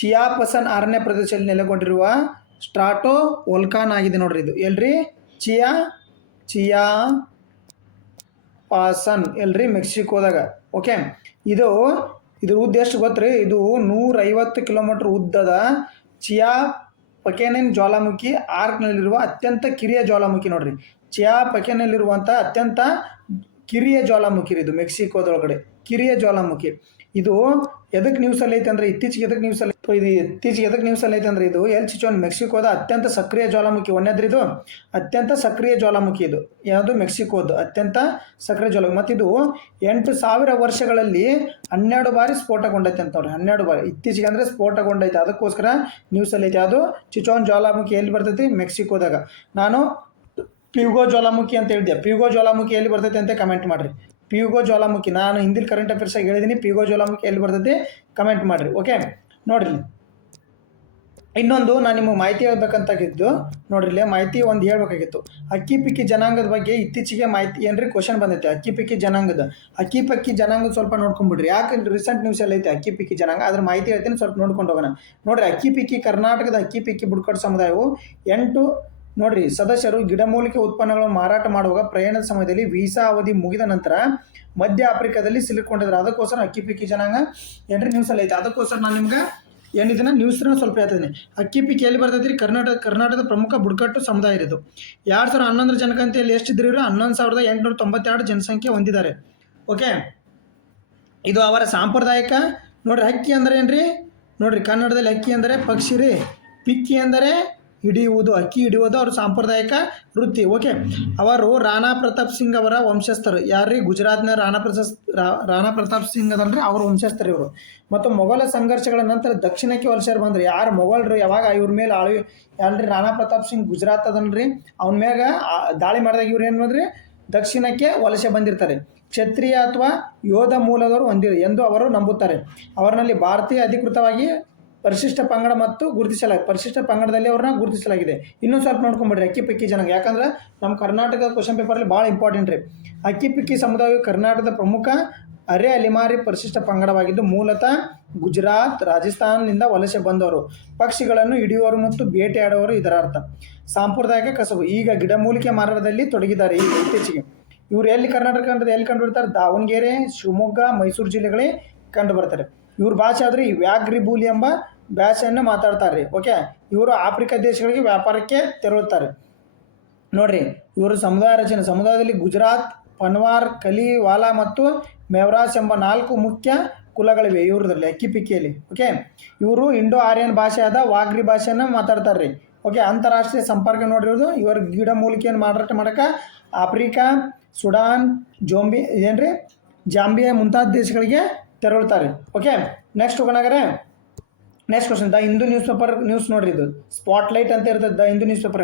ಚಿಯಾಪಸನ್ ಅರಣ್ಯ ಪ್ರದೇಶದಲ್ಲಿ ನೆಲೆಗೊಂಡಿರುವ ಸ್ಟ್ರಾಟೋ ವೋಲ್ಕಾನ್ ಆಗಿದೆ. ನೋಡ್ರಿ ಇದು ಎಲ್ರಿ? ಚಿಯಾಪಾಸನ್ ಎಲ್ರಿ? ಮೆಕ್ಸಿಕೋದಾಗ. ಓಕೆ, ಇದ್ರ ಉದ್ದ ಎಷ್ಟು ಗೊತ್ತ್ರಿ? ಇದು 150 ಕಿಲೋಮೀಟರ್ ಉದ್ದದ ಚಿಯಾಪಕೆನೆನ್ ಜ್ವಾಲಾಮುಖಿ ಆರ್ಕ್ನಲ್ಲಿರುವ ಅತ್ಯಂತ ಕಿರಿಯ ಜ್ವಾಲಾಮುಖಿ. ನೋಡ್ರಿ ಚಿಯಾಪಕೆನಲ್ಲಿರುವಂಥ ಅತ್ಯಂತ ಕಿರಿಯ ಜ್ವಾಲಾಮುಖಿ ಇದು ಮೆಕ್ಸಿಕೋದೊಳಗಡೆ ಕಿರಿಯ ಜ್ವಾಲಾಮುಖಿ. ಇದು ಎದಕ್ಕೆ ನ್ಯೂಸಲ್ಲಿ ಐತೆ ಅಂದರೆ ಇತ್ತೀಚೆಗೆ ಎದಕ್ಕೆ ನ್ಯೂಸಲ್ಲಿ ಐತೆ ಅಂದರೆ ಇದು ಎಲ್ ಚಿಚೋನ್ ಮೆಕ್ಸಿಕೋದ ಅತ್ಯಂತ ಸಕ್ರಿಯ ಜ್ವಾಲಾಮುಖಿ. ಒಂದೇದ್ರಿ ಇದು ಅತ್ಯಂತ ಸಕ್ರಿಯ ಜ್ವಾಲಾಮುಖಿ. ಇದು ಯಾವುದು? ಮೆಕ್ಸಿಕೋದು ಅತ್ಯಂತ ಸಕ್ರಿಯ ಜ್ವಾಲಾಮುಖಿ. ಮತ್ತು ಇದು 8,000 ವರ್ಷಗಳಲ್ಲಿ 12 ಬಾರಿ ಸ್ಫೋಟಗೊಂಡೈತೆ ಅಂತ ನೋಡ್ರಿ. 12 ಬಾರಿ ಇತ್ತೀಚೆಗೆ ಅಂದರೆ ಸ್ಫೋಟಗೊಂಡೈತೆ. ಅದಕ್ಕೋಸ್ಕರ ನ್ಯೂಸಲ್ಲಿ ಐತೆ. ಯಾವುದು? ಚಿಚೋನ್ ಜ್ವಾಲಾಮುಖಿ ಎಲ್ಲಿ ಬರ್ತೈತಿ? ಮೆಕ್ಸಿಕೋದಾಗ. ನಾನು ಪ್ಯೂಗೋ ಜ್ವಾಲಾಮುಖಿ ಅಂತ ಹೇಳಿದೆ. ಪ್ಯೂಗೋ ಜ್ವಾಲಾಮುಖಿ ಎಲ್ಲಿ ಬರ್ತೈತೆ ಅಂತ ಕಮೆಂಟ್ ಮಾಡಿರಿ. ಪ್ಯೂಗೋ ಜ್ವಾಲಾಮುಖಿ ನಾನು ಹಿಂದಿನ ಕರೆಂಟ್ ಅಫೇರ್ಸಾಗಿ ಹೇಳಿದ್ದೀನಿ. ಪ್ಯೂಗೋ ಜ್ವಾಲಾಮುಖಿ ಎಲ್ಲಿ ಬರ್ತೈತಿ ಕಮೆಂಟ್ ಮಾಡಿರಿ. ಓಕೆ, ನೋಡ್ರಿ ಇನ್ನೊಂದು ನಾನು ನಿಮಗೆ ಮಾಹಿತಿ ಹೇಳ್ಬೇಕಂತಾಗಿದ್ದು. ನೋಡ್ರಿ ಇಲ್ಲೇ ಮಾಹಿತಿ ಒಂದು ಹೇಳ್ಬೇಕಾಗಿತ್ತು. ಅಕ್ಕಿಪಿಕ್ಕಿ ಜನಾಂಗದ ಬಗ್ಗೆ ಇತ್ತೀಚೆಗೆ ಮಾಹಿತಿ ಏನ್ರಿ ಕ್ವಶನ್ ಬಂದೈತೆ. ಅಕ್ಕಿಪಿಕ್ಕಿ ಜನಾಂಗದ ಸ್ವಲ್ಪ ನೋಡ್ಕೊಂಡ್ಬಿಡ್ರಿ. ಯಾಕಂದ್ರೆ ರೀಸೆಂಟ್ ನ್ಯೂಸಲ್ಲಿ ಐತೆ ಅಕ್ಕಿಪಿಕ್ಕಿ ಜನಾಂಗ. ಅದ್ರ ಮಾಹಿತಿ ಹೇಳ್ತೀನಿ, ಸ್ವಲ್ಪ ನೋಡ್ಕೊಂಡು ಹೋಗೋಣ. ನೋಡ್ರಿ ಅಕ್ಕಿಪಿಕ್ಕಿ ಕರ್ನಾಟಕದ ಅಕ್ಕಿಪಿಕ್ಕಿ ಬುಡಕಟ್ಟು ಸಮುದಾಯವು 8 ನೋಡ್ರಿ ಸದಸ್ಯರು ಗಿಡಮೂಲಿಕೆ ಉತ್ಪನ್ನಗಳನ್ನು ಮಾರಾಟ ಮಾಡುವಾಗ ಪ್ರಯಾಣದ ಸಮಯದಲ್ಲಿ ವೀಸಾ ಅವಧಿ ಮುಗಿದ ನಂತರ ಮಧ್ಯ ಆಫ್ರಿಕಾದಲ್ಲಿ ಸಿಲುಕೊಂಡಿದ್ರು. ಅದಕ್ಕೋಸ್ಕರ ಅಕ್ಕಿಪಿಕ್ಕಿ ಜನಾಂಗ ಏನ್ರಿ ನ್ಯೂಸಲ್ಲಿ ಐತೆ. ಅದಕ್ಕೋಸ್ಕರ ನಾನು ನಿಮ್ಗೆ ಏನಿದನ್ನ ನ್ಯೂಸ್ನ ಸ್ವಲ್ಪ ಹೇಳ್ತಿದ್ದೀನಿ. ಅಕ್ಕಿ ಪಿಕ್ಕಿ ಎಲ್ಲಿ ಬರ್ತೈತ್ರಿ? ಕರ್ನಾಟಕದ ಪ್ರಮುಖ ಬುಡಕಟ್ಟು ಸಮುದಾಯ ಇದು. 2011 ಜನಗಣತಿಯಲ್ಲಿ ಎಷ್ಟಿದ್ರು ಇವರು? 11,892 ಜನಸಂಖ್ಯೆ ಹೊಂದಿದ್ದಾರೆ. ಓಕೆ, ಇದು ಅವರ ಸಾಂಪ್ರದಾಯಿಕ. ನೋಡ್ರಿ ಅಕ್ಕಿ ಅಂದ್ರೆ ಏನ್ರಿ? ನೋಡ್ರಿ ಕನ್ನಡದಲ್ಲಿ ಅಕ್ಕಿ ಅಂದರೆ ಪಕ್ಷಿ ರೀ, ಪಿಕ್ಕಿ ಅಂದರೆ ಹಿಡಿಯುವುದು, ಅಕ್ಕಿ ಹಿಡಿಯುವುದು ಅವ್ರ ಸಾಂಪ್ರದಾಯಿಕ ವೃತ್ತಿ. ಓಕೆ, ಅವರು ರಾಣಾ ಪ್ರತಾಪ್ ಸಿಂಗ್ ಅವರ ವಂಶಸ್ಥರು. ಯಾರ್ರಿ? ಗುಜರಾತ್ನ ರಾಣಾ ಪ್ರತಾಪ್ ಸಿಂಗ್ ಅದಲ್ರಿ, ಅವ್ರ ವಂಶಸ್ಥರು ಇವರು. ಮತ್ತು ಮೊಘಲ ಸಂಘರ್ಷಗಳ ನಂತರ ದಕ್ಷಿಣಕ್ಕೆ ವಲಸೆ ಬಂದ್ರು. ಯಾರು ಮೊಘಲರು ಯಾವಾಗ ಇವ್ರ ಮೇಲೆ ಯಾರ್ರಿ? ರಾಣಾ ಪ್ರತಾಪ್ ಸಿಂಗ್ ಗುಜರಾತ್ ಅದನ್ರಿ, ಅವನ ಮ್ಯಾಗ ದಾಳಿ ಮಾಡಿದಾಗ ಇವ್ರು ಏನು ಮಾಡಿದ್ರಿ? ದಕ್ಷಿಣಕ್ಕೆ ವಲಸೆ ಬಂದಿರ್ತಾರೆ. ಕ್ಷತ್ರಿಯ ಅಥವಾ ಯೋಧ ಮೂಲದವರು ಹೊಂದಿರು ಎಂದು ಅವರು ನಂಬುತ್ತಾರೆ. ಅವರಲ್ಲಿ ಭಾರತೀಯ ಅಧಿಕೃತವಾಗಿ ಪರಿಶಿಷ್ಟ ಪಂಗಡ ಮತ್ತು ಪರಿಶಿಷ್ಟ ಪಂಗಡದಲ್ಲಿ ಅವ್ರನ್ನ ಗುರುತಿಸಲಾಗಿದೆ. ಇನ್ನೊಂದು ಸ್ವಲ್ಪ ನೋಡ್ಕೊಂಬಿಡ್ರಿ ಅಕ್ಕಿ ಪಿಕ್ಕಿ ಜನಾಂಗ, ಯಾಕಂದ್ರೆ ನಮ್ಮ ಕರ್ನಾಟಕ ಕ್ವಶನ್ ಪೇಪರಲ್ಲಿ ಭಾಳ ಇಂಪಾರ್ಟೆಂಟ್ ರೀ. ಅಕ್ಕಿ ಪಿಕ್ಕಿ ಸಮುದಾಯವು ಕರ್ನಾಟಕದ ಪ್ರಮುಖ ಅರೆ ಅಲಿಮಾರಿ ಪರಿಶಿಷ್ಟ ಪಂಗಡವಾಗಿದ್ದು ಮೂಲತಃ ಗುಜರಾತ್, ರಾಜಸ್ಥಾನದಿಂದ ವಲಸೆ ಬಂದವರು. ಪಕ್ಷಿಗಳನ್ನು ಹಿಡಿಯುವವರು ಮತ್ತು ಬೇಟೆಯಾಡುವವರು ಇದರ ಅರ್ಥ. ಸಾಂಪ್ರದಾಯಿಕ ಕಸಬು. ಈಗ ಗಿಡಮೂಲಿಕೆ ಮಾರಾಟದಲ್ಲಿ ತೊಡಗಿದ್ದಾರೆ ಈಗ ಇತ್ತೀಚೆಗೆ. ಇವರು ಎಲ್ಲಿ ಕರ್ನಾಟಕ ಎಲ್ಲಿ ಕಂಡು ಬರ್ತಾರೆ? ದಾವಣಗೆರೆ, ಶಿವಮೊಗ್ಗ, ಮೈಸೂರು ಜಿಲ್ಲೆಗಳೇ ಕಂಡು ಬರ್ತಾರೆ. ಇವ್ರ ಭಾಷೆ ಆದ್ರೆ ಈ ವ್ಯಾಗ್ರಿಬೂಲಿ ಎಂಬ ಭಾಷೆಯನ್ನು ಮಾತಾಡ್ತಾರೆ ರೀ. ಓಕೆ, ಇವರು ಆಫ್ರಿಕಾ ದೇಶಗಳಿಗೆ ವ್ಯಾಪಾರಕ್ಕೆ ತೆರಳುತ್ತಾರೆ. ನೋಡ್ರಿ ಇವರು ಸಮುದಾಯ ರಚನೆ. ಸಮುದಾಯದಲ್ಲಿ ಗುಜರಾತ್, ಪನ್ವಾರ್, ಕಲಿವಾಲಾ ಮತ್ತು ಮೆವ್ರಾಸ್ ಎಂಬ 4 ಮುಖ್ಯ ಕುಲಗಳಿವೆ ಇವ್ರದ್ರಲ್ಲಿ ಅಕ್ಕಿ ಪಿಕ್ಕಿಯಲ್ಲಿ. ಓಕೆ, ಇವರು ಇಂಡೋ ಆರ್ಯನ್ ಭಾಷೆಯಾದ ವಾಗ್ರಿ ಭಾಷೆಯನ್ನು ಮಾತಾಡ್ತಾರೆ ರೀ. ಓಕೆ, ಅಂತಾರಾಷ್ಟ್ರೀಯ ಸಂಪರ್ಕ ನೋಡಿರೋದು ಇವರು ಗಿಡಮೂಲಿಕೆಯನ್ನು ಮಾರಾಟ ಮಾಡೋಕೆ ಆಫ್ರಿಕಾ, ಸುಡಾನ್, ಜಾಂಬಿಯಾ ಮುಂತಾದ ದೇಶಗಳಿಗೆ ತೆರಳುತ್ತಾರೆ. ಓಕೆ, ನೆಕ್ಸ್ಟ್ ಹೋಗೋಣಾಗರೆ next question. The Hindu news paper news ನೋಡ್ರಿ, ಇದು ಸ್ಪಾಟ್ಲೈಟ್ ಅಂತ ಇರ್ತದೆ. The Hindu news paper.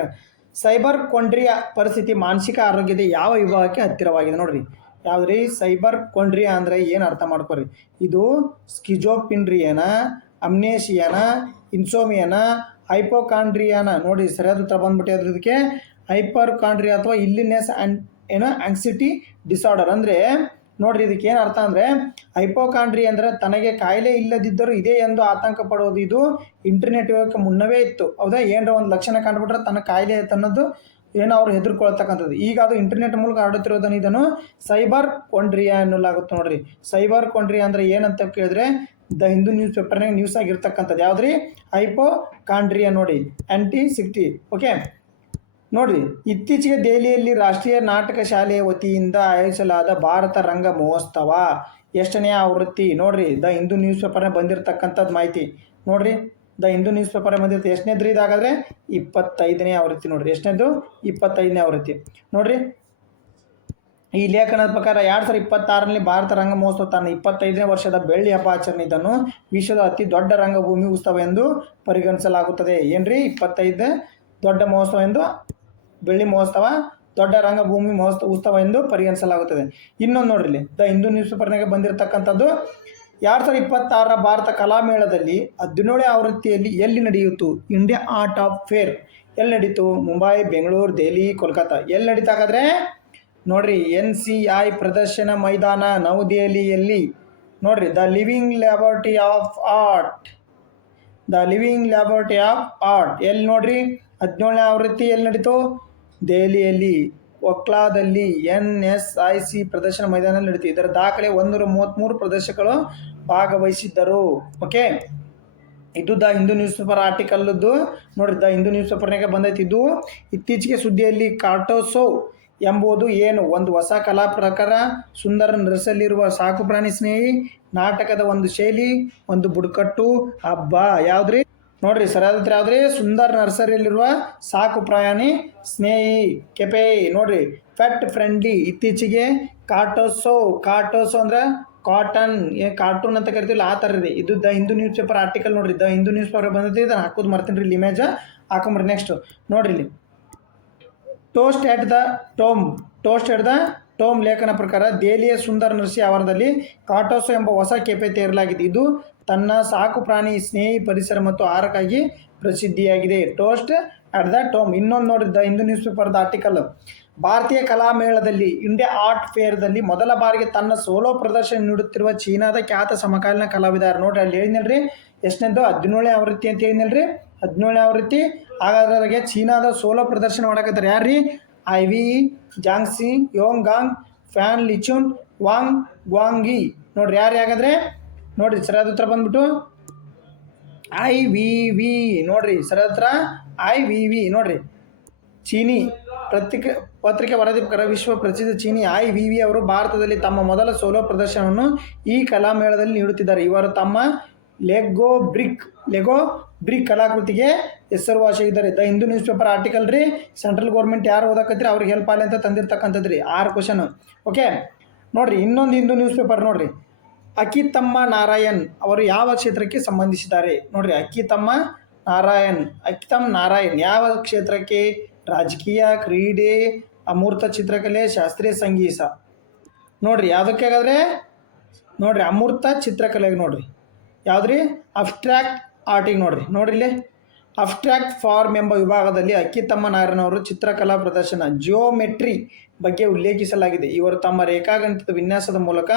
Cyberchondria ಪರಿಸ್ಥಿತಿ ಮಾನಸಿಕ ಆರೋಗ್ಯದ ಯಾವ ವಿಭಾಗಕ್ಕೆ ಹತ್ತಿರವಾಗಿದೆ? ನೋಡ್ರಿ ಯಾವ್ದ್ರಿ? ಸೈಬರ್ ಕೊಂಡ್ರಿಯಾ ಅಂದರೆ ಏನು ಅರ್ಥ ಮಾಡ್ಕೊರಿ. ಇದು ಸ್ಕಿಜೋಪಿನ್ರಿಯಾನ, ಅಮ್ನೇಷಿಯಾನ, ಇನ್ಸೋಮಿಯಾನ, ಹೈಪೋಕಾಂಡ್ರಿಯಾನ? ನೋಡಿ ಸರಿಯಾದ ಉತ್ತರ ಬಂದ್ಬಿಟ್ಟು ಅದಕ್ಕೆ ಹೈಪರ್ ಕಾಂಡ್ರಿಯಾ ಅಥವಾ ಇಲ್ಲಿನೆಸ್ ಆಂಕ್ಸಿಟಿ ಡಿಸಾರ್ಡರ್. ಅಂದರೆ ನೋಡ್ರಿ ಇದಕ್ಕೆ ಏನು ಅರ್ಥ ಅಂದರೆ ಹೈಪೋಕಾಂಡ್ರಿ ಅಂದರೆ ತನಗೆ ಕಾಯಿಲೆ ಇಲ್ಲದಿದ್ದರೂ ಇದೆ ಎಂದು ಆತಂಕ ಪಡೋದು. ಇದು ಇಂಟರ್ನೆಟ್ ಯುಗಕ್ಕೆ ಮುನ್ನವೇ ಇತ್ತು, ಹೌದಾ? ಏನರ ಒಂದು ಲಕ್ಷಣ ಕಂಡುಬಿಟ್ರೆ ತನ್ನ ಕಾಯಿಲೆ ಅನ್ನೋದು ಏನೋ ಅವ್ರು ಹೆದರ್ಕೊಳ್ತಕ್ಕಂಥದ್ದು. ಈಗ ಅದು ಇಂಟರ್ನೆಟ್ ಮೂಲಕ ಹರಡುತ್ತಿರೋದನ್ನು ಇದನ್ನು ಸೈಬರ್ ಕೊಂಡ್ರಿಯಾ ಎನ್ನಲಾಗುತ್ತೆ. ನೋಡ್ರಿ ಸೈಬರ್ ಕೊಂಡ್ರಿಯಾ ಅಂದರೆ ಏನಂತ ಕೇಳಿದ್ರೆ ದ ಹಿಂದೂ ನ್ಯೂಸ್ ಪೇಪರ್ನಾಗ ನ್ಯೂಸ್ ಆಗಿರ್ತಕ್ಕಂಥದ್ದು ಯಾವ್ದ್ರಿ? ಹೈಪೋಕಾಂಡ್ರಿಯಾ. ನೋಡಿ ಆಂಟಿ-60. ಓಕೆ, ನೋಡ್ರಿ ಇತ್ತೀಚೆಗೆ ದೆಹಲಿಯಲ್ಲಿ ರಾಷ್ಟ್ರೀಯ ನಾಟಕ ಶಾಲೆಯ ವತಿಯಿಂದ ಆಯೋಜಿಸಲಾದ ಭಾರತ ರಂಗ ಮಹೋತ್ಸವ ಎಷ್ಟನೇ ಆವೃತ್ತಿ? ನೋಡ್ರಿ ದ ಹಿಂದೂ ನ್ಯೂಸ್ ಪೇಪರ್ನ ಬಂದಿರತಕ್ಕಂಥದ್ದು ಮಾಹಿತಿ. ನೋಡ್ರಿ ದ ಹಿಂದೂ ನ್ಯೂಸ್ ಪೇಪರ್ ಬಂದಿರುತ್ತೆ. ಎಷ್ಟನೇದ್ರಿ ಇದಾಗಾದ್ರೆ 25ನೇ ಆವೃತ್ತಿ. ನೋಡ್ರಿ ಎಷ್ಟನೇದು? 25ನೇ ಆವೃತ್ತಿ. ನೋಡ್ರಿ ಈ ಲೇಖನದ ಪ್ರಕಾರ 2026ರಲ್ಲಿ ಭಾರತ ರಂಗ ಮಹೋತ್ಸವ ತನ್ನ 25ನೇ ವರ್ಷದ ಬೆಳ್ಳಿ ಹಬ್ಬ ಆಚರಣೆ. ಇದನ್ನು ವಿಶ್ವದ ಅತಿ ದೊಡ್ಡ ರಂಗಭೂಮಿ ಉತ್ಸವ ಎಂದು ಪರಿಗಣಿಸಲಾಗುತ್ತದೆ. ಏನ್ರಿ 25 ದೊಡ್ಡ ಮಹೋತ್ಸವ ಎಂದು, ಬೆಳ್ಳಿ ಮಹೋತ್ಸವ ದೊಡ್ಡ ರಂಗಭೂಮಿ ಉತ್ಸವ ಎಂದು ಪರಿಗಣಿಸಲಾಗುತ್ತದೆ. ಇನ್ನೊಂದು ನೋಡ್ರಿ ದ ಹಿಂದೂ ನ್ಯೂಸ್ ಪೇಪರ್ನಾಗೆ ಬಂದಿರತಕ್ಕಂಥದ್ದು 2026ರ ಭಾರತ ಕಲಾಮೇಳದಲ್ಲಿ 17ನೇ ಆವೃತ್ತಿಯಲ್ಲಿ ಎಲ್ಲಿ ನಡೆಯಿತು? ಇಂಡಿಯಾ ಆರ್ಟ್ ಆಫ್ ಫೇರ್ ಎಲ್ಲಿ ನಡೀತು? ಮುಂಬೈ, ಬೆಂಗಳೂರು, ದೆಹಲಿ, ಕೋಲ್ಕತ್ತಾ. ಎಲ್ಲಿ ನಡೀತಾಗಾದ್ರೆ ನೋಡ್ರಿ NCI ಪ್ರದರ್ಶನ ಮೈದಾನ ನವದೆಹಲಿಯಲ್ಲಿ. ನೋಡ್ರಿ the living laboratory of art. ಎಲ್ಲಿ ನೋಡ್ರಿ 17ನೇ ಆವೃತ್ತಿ ಎಲ್ಲಿ ನಡೀತು? ದೆಹಲಿಯಲ್ಲಿ, ಒಕ್ಲಾದಲ್ಲಿ NSIC ಪ್ರದರ್ಶನ ಮೈದಾನದಲ್ಲಿ ನಡೀತು. ಇದರ ದಾಖಲೆ 133 ಪ್ರದರ್ಶಕರು ಭಾಗವಹಿಸಿದ್ದರು. ಓಕೆ, ಇದು ದ ಹಿಂದೂ ನ್ಯೂಸ್ ಪೇಪರ್ ಆರ್ಟಿಕಲ್ದು. ನೋಡ್ರಿ ದ ಹಿಂದೂ ನ್ಯೂಸ್ ಪೇಪರ್ನಾಗೆ ಬಂದೈತಿ. ಇದು ಇತ್ತೀಚೆಗೆ ಸುದ್ದಿಯಲ್ಲಿ ಕಾರ್ಟೋಸೋ ಎಂಬುದು ಏನು? ಒಂದು ಹೊಸ ಕಲಾ ಪ್ರಕಾರ, ಸುಂದರ ನರ್ಸರಿಯಲ್ಲಿರುವ ಸಾಕು ಪ್ರಾಣಿ ಸ್ನೇಹಿ ನಾಟಕದ ಒಂದು ಶೈಲಿ, ಒಂದು ಬುಡಕಟ್ಟು ಹಬ್ಬ. ಯಾವ್ದ್ರಿ? ನೋಡ್ರಿ ಸರಿಯಾದ ಉತ್ತರ ಯಾವ್ದ್ರಿ? ಸುಂದರ್ ನರ್ಸರಿಯಲ್ಲಿರುವ ಸಾಕು ಪ್ರಾಣಿ ಸ್ನೇಹಿ ಕೆಪೆ. ನೋಡ್ರಿ ಪೆಟ್ ಫ್ರೆಂಡ್ಲಿ. ಇತ್ತೀಚೆಗೆ ಕಾರ್ಟೋಸೋ ಅಂದ್ರೆ ಕಾಟನ್, ಕಾರ್ಟೂನ್ ಅಂತ ಕರಿತೀವಿ ಆ ಥರ ಇದೆ. ಇದು the Hindu news paper article. ನೋಡ್ರಿ ದ ಹಿಂದೂ ನ್ಯೂಸ್ ಪೇಪರ್ ಬಂದೈತಿ. ಇದನ್ನು ಹಾಕೋದು ಮರ್ತೀನಿ ರೀ, ಇಲ್ಲಿ ಇಮೇಜ್ ಹಾಕೊಂಬ್ರಿ. ನೆಕ್ಸ್ಟ್ ನೋಡ್ರಿ ಇಲ್ಲಿ ಟೋಸ್ಟ್ ಎಟ್ ದ ಟೋಮ್ ಲೇಖನ ಪ್ರಕಾರ ದೆಹಲಿಯ ಸುಂದರ್ ನರ್ಸಿ ಆವರಣದಲ್ಲಿ ಕಾರ್ಟೋಸೋ ಎಂಬ ಹೊಸ ಕೆಫೆ ತೆರೆಯಲಾಗಿದೆ. ಇದು ತನ್ನ ಸಾಕು ಪ್ರಾಣಿ ಸ್ನೇಹಿ ಪರಿಸರ ಮತ್ತು ಆಹಾರಕ್ಕಾಗಿ ಪ್ರಸಿದ್ಧಿಯಾಗಿದೆ. Toast at the tome. ಇನ್ನೊಂದು ನೋಡ್ರಿ ದ ಹಿಂದೂ ನ್ಯೂಸ್ ಪೇಪರ್ದ ಆರ್ಟಿಕಲ್. ಭಾರತೀಯ ಕಲಾಮೇಳದಲ್ಲಿ ಇಂಡಿಯಾ ಆರ್ಟ್ ಫೇರ್ದಲ್ಲಿ ಮೊದಲ ಬಾರಿಗೆ ತನ್ನ ಸೋಲೋ ಪ್ರದರ್ಶನ ನೀಡುತ್ತಿರುವ ಚೀನಾದ ಖ್ಯಾತ ಸಮಕಾಲೀನ ಕಲಾವಿದರು. ನೋಡ್ರಿ ಅಲ್ಲಿ ಹೇಳಿದ್ನಲ್ರಿ ಎಷ್ಟನೇದು? 17ನೇ ಆವೃತ್ತಿ ಅಂತ ಹೇಳಿದ್ನಲ್ರಿ, 17ನೇ ಆವೃತ್ತಿ. ಹಾಗಾದ್ರೆ ಚೀನಾದ ಸೋಲೋ ಪ್ರದರ್ಶನ ಮಾಡಕತ್ತಾರೆ. ಯಾರ್ರಿ? ಐವಿ, ಜಾಂಗ್ಸಿ, ಯೋಂಗಾಂಗ್, ಫ್ಯಾನ್ ಲಿಚುನ್, ವಾಂಗ್ ಗ್ವಾಂಗಿ. ನೋಡ್ರಿ ಯಾರು? ಹಾಗಾದ್ರೆ ನೋಡ್ರಿ ಸರಿಯಾದ ಉತ್ತರ ಬಂದ್ಬಿಟ್ಟು IVV ನೋಡ್ರಿ ಸರ್ ಹತ್ರ IVV ನೋಡ್ರಿ ಚೀನಿ ಪತ್ರಿಕೆ ವರದಿ ಪ್ರಕಾರ ವಿಶ್ವ ಪ್ರಸಿದ್ಧ ಚೀನಿ IVV ಅವರು ಭಾರತದಲ್ಲಿ ತಮ್ಮ ಮೊದಲ ಸೋಲೋ ಪ್ರದರ್ಶನವನ್ನು ಈ ಕಲಾಮೇಳದಲ್ಲಿ ನೀಡುತ್ತಿದ್ದಾರೆ. ಇವರು ತಮ್ಮ ಲೆಗೋ ಬ್ರಿಕ್ ಕಲಾಕೃತಿಗೆ ಹೆಸರುವಾಸಿಯಾಗಿದ್ದಾರೆ. The Hindu news paper article ರೀ, ಸೆಂಟ್ರಲ್ ಗೌರ್ಮೆಂಟ್ ಯಾರು ಓದಕತ್ತೀರಿ ಅವ್ರಿಗೆ ಹೆಲ್ಪ್ ಆಗಲಿ ಅಂತ ತಂದಿರ್ತಕ್ಕಂಥದ್ದು ರೀ. 6 ಕ್ವಶನ್. ಓಕೆ ನೋಡ್ರಿ, ಇನ್ನೊಂದು ಹಿಂದೂ ನ್ಯೂಸ್ ಪೇಪರ್ ನೋಡ್ರಿ. ಅಕ್ಕಿತಮ್ಮ ನಾರಾಯಣ್ ಅವರು ಯಾವ ಕ್ಷೇತ್ರಕ್ಕೆ ಸಂಬಂಧಿಸಿದ್ದಾರೆ? ನೋಡ್ರಿ, ಅಕ್ಕಿತಮ್ಮ ನಾರಾಯಣ್ ಯಾವ ಕ್ಷೇತ್ರಕ್ಕೆ? ರಾಜಕೀಯ, ಕ್ರೀಡೆ, ಅಮೂರ್ತ ಚಿತ್ರಕಲೆ, ಶಾಸ್ತ್ರೀಯ ಸಂಗೀತ. ನೋಡ್ರಿ ಯಾವುದಕ್ಕೆ ಹಾಗಾದ್ರೆ? ನೋಡ್ರಿ ಅಮೂರ್ತ ಚಿತ್ರಕಲೆಗೆ ನೋಡ್ರಿ. ಯಾವುದ್ರಿ? ಅಬ್ಸ್ಟ್ರಾಕ್ಟ್ ಆರ್ಟಿಗೆ ನೋಡ್ರಿ ಇಲ್ಲಿ ಅಬ್ಸ್ಟ್ರಾಕ್ಟ್ ಫಾರ್ಮ್ ಎಂಬ ವಿಭಾಗದಲ್ಲಿ ಅಕ್ಕಿತಮ್ಮ ನಾರಾಯಣ್ ಅವರು ಚಿತ್ರಕಲಾ ಪ್ರದರ್ಶನ ಜಿಯೋಮೆಟ್ರಿ ಬಗ್ಗೆ ಉಲ್ಲೇಖಿಸಲಾಗಿದೆ. ಇವರು ತಮ್ಮ ರೇಖಾಗಣಿತದ ವಿನ್ಯಾಸದ ಮೂಲಕ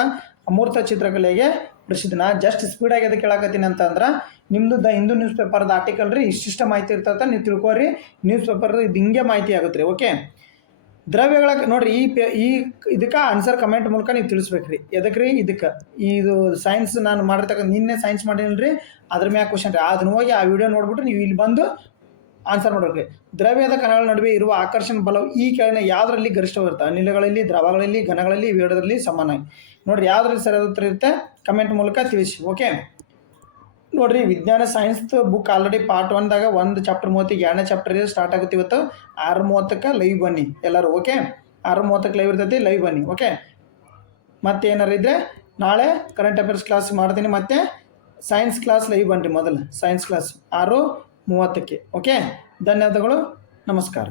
ಅಮೂರ್ತ ಚಿತ್ರಕಲೆಗೆ ಪ್ರಸಿದ್ಧ. ನಾ ಜಸ್ಟ್ ಸ್ಪೀಡಾಗಿ ಅದಕ್ಕೆ ಕೇಳಕತ್ತೀನಿ ಅಂತಂದ್ರೆ ನಿಮ್ಮದು ದ ಹಿಂದೂ ನ್ಯೂಸ್ ಪೇಪರ್ದ ಆರ್ಟಿಕಲ್ ರೀ, ಇಷ್ಟಿಷ್ಟ ಮಾಹಿತಿ ಇರ್ತದೆ, ನೀವು ತಿಳ್ಕೊರಿ. ನ್ಯೂಸ್ ಪೇಪರ್ದು ಇದು ಹಿಂಗೆ ಮಾಹಿತಿ ಆಗುತ್ತೆ ರೀ. ಓಕೆ, ದ್ರವ್ಯಗಳ ನೋಡ್ರಿ ಇದಕ್ಕೆ ಆನ್ಸರ್ ಕಮೆಂಟ್ ಮೂಲಕ ನೀವು ತಿಳಿಸ್ಬೇಕು ರೀ. ಎದಕ್ಕೆ ರೀ? ಇದಕ್ಕೆ ಇದು ಸೈನ್ಸ್ ನಾನು ಮಾಡಿರ್ತಕ್ಕಂಥ ನಿನ್ನೆ ಸೈನ್ಸ್ ಮಾಡೀನಿ ರೀ, ಅದ್ರ ಮ್ಯಾಗ ಕ್ವಶನ್ ರೀ. ಅದನ್ನ ಹೋಗಿ ಆ ವಿಡಿಯೋ ನೋಡ್ಬಿಟ್ಟು ನೀವು ಇಲ್ಲಿ ಬಂದು ಆನ್ಸರ್ ಮಾಡ್ಬೇಕು. ದ್ರವ್ಯದ ಕಣಗಳ ನಡುವೆ ಇರುವ ಆಕರ್ಷಣ ಬಲವು ಈ ಕೆಳಗಿನ ಯಾವುದರಲ್ಲಿ ಗರಿಷ್ಠವಾಗಿರುತ್ತೆ? ಅನಿಲಗಳಲ್ಲಿ, ದ್ರವಗಳಲ್ಲಿ, ಘನಗಳಲ್ಲಿ, ಇವೆರಡರಲ್ಲಿ ಸಮಾನವಾಗಿ. ನೋಡ್ರಿ ಯಾವುದ್ರಲ್ಲಿ ಸರಿಯಾದ ಉತ್ತರ ಇರುತ್ತೆ ಕಮೆಂಟ್ ಮೂಲಕ ತಿಳಿಸಿ. ಓಕೆ ನೋಡ್ರಿ, ವಿಜ್ಞಾನ ಸೈನ್ಸ್ ಬುಕ್ ಆಲ್ರೆಡಿ ಪಾರ್ಟ್ 1ದಾಗ 1 ಚಾಪ್ಟರ್ 30 2ನೇ ಚಾಪ್ಟರ್ ಸ್ಟಾರ್ಟ್ ಆಗುತ್ತೆ. ಇವತ್ತು 6:30ಕ್ಕೆ ಲೈವ್ ಬನ್ನಿ ಎಲ್ಲರೂ. ಓಕೆ 6:30ಕ್ಕೆ ಲೈವ್ ಇರ್ತೈತಿ, ಲೈವ್ ಬನ್ನಿ. ಓಕೆ ಮತ್ತೆ ಏನಾರು ಇದ್ದರೆ ನಾಳೆ ಕರೆಂಟ್ ಅಫೇರ್ಸ್ ಕ್ಲಾಸ್ ಮಾಡ್ತೀನಿ. ಮತ್ತು ಸೈನ್ಸ್ ಕ್ಲಾಸ್ ಲೈವ್ ಬನ್ನಿರಿ. ಮೊದಲು ಸೈನ್ಸ್ ಕ್ಲಾಸ್ 6:30ಕ್ಕೆ. ಓಕೆ ಧನ್ಯವಾದಗಳು, ನಮಸ್ಕಾರ.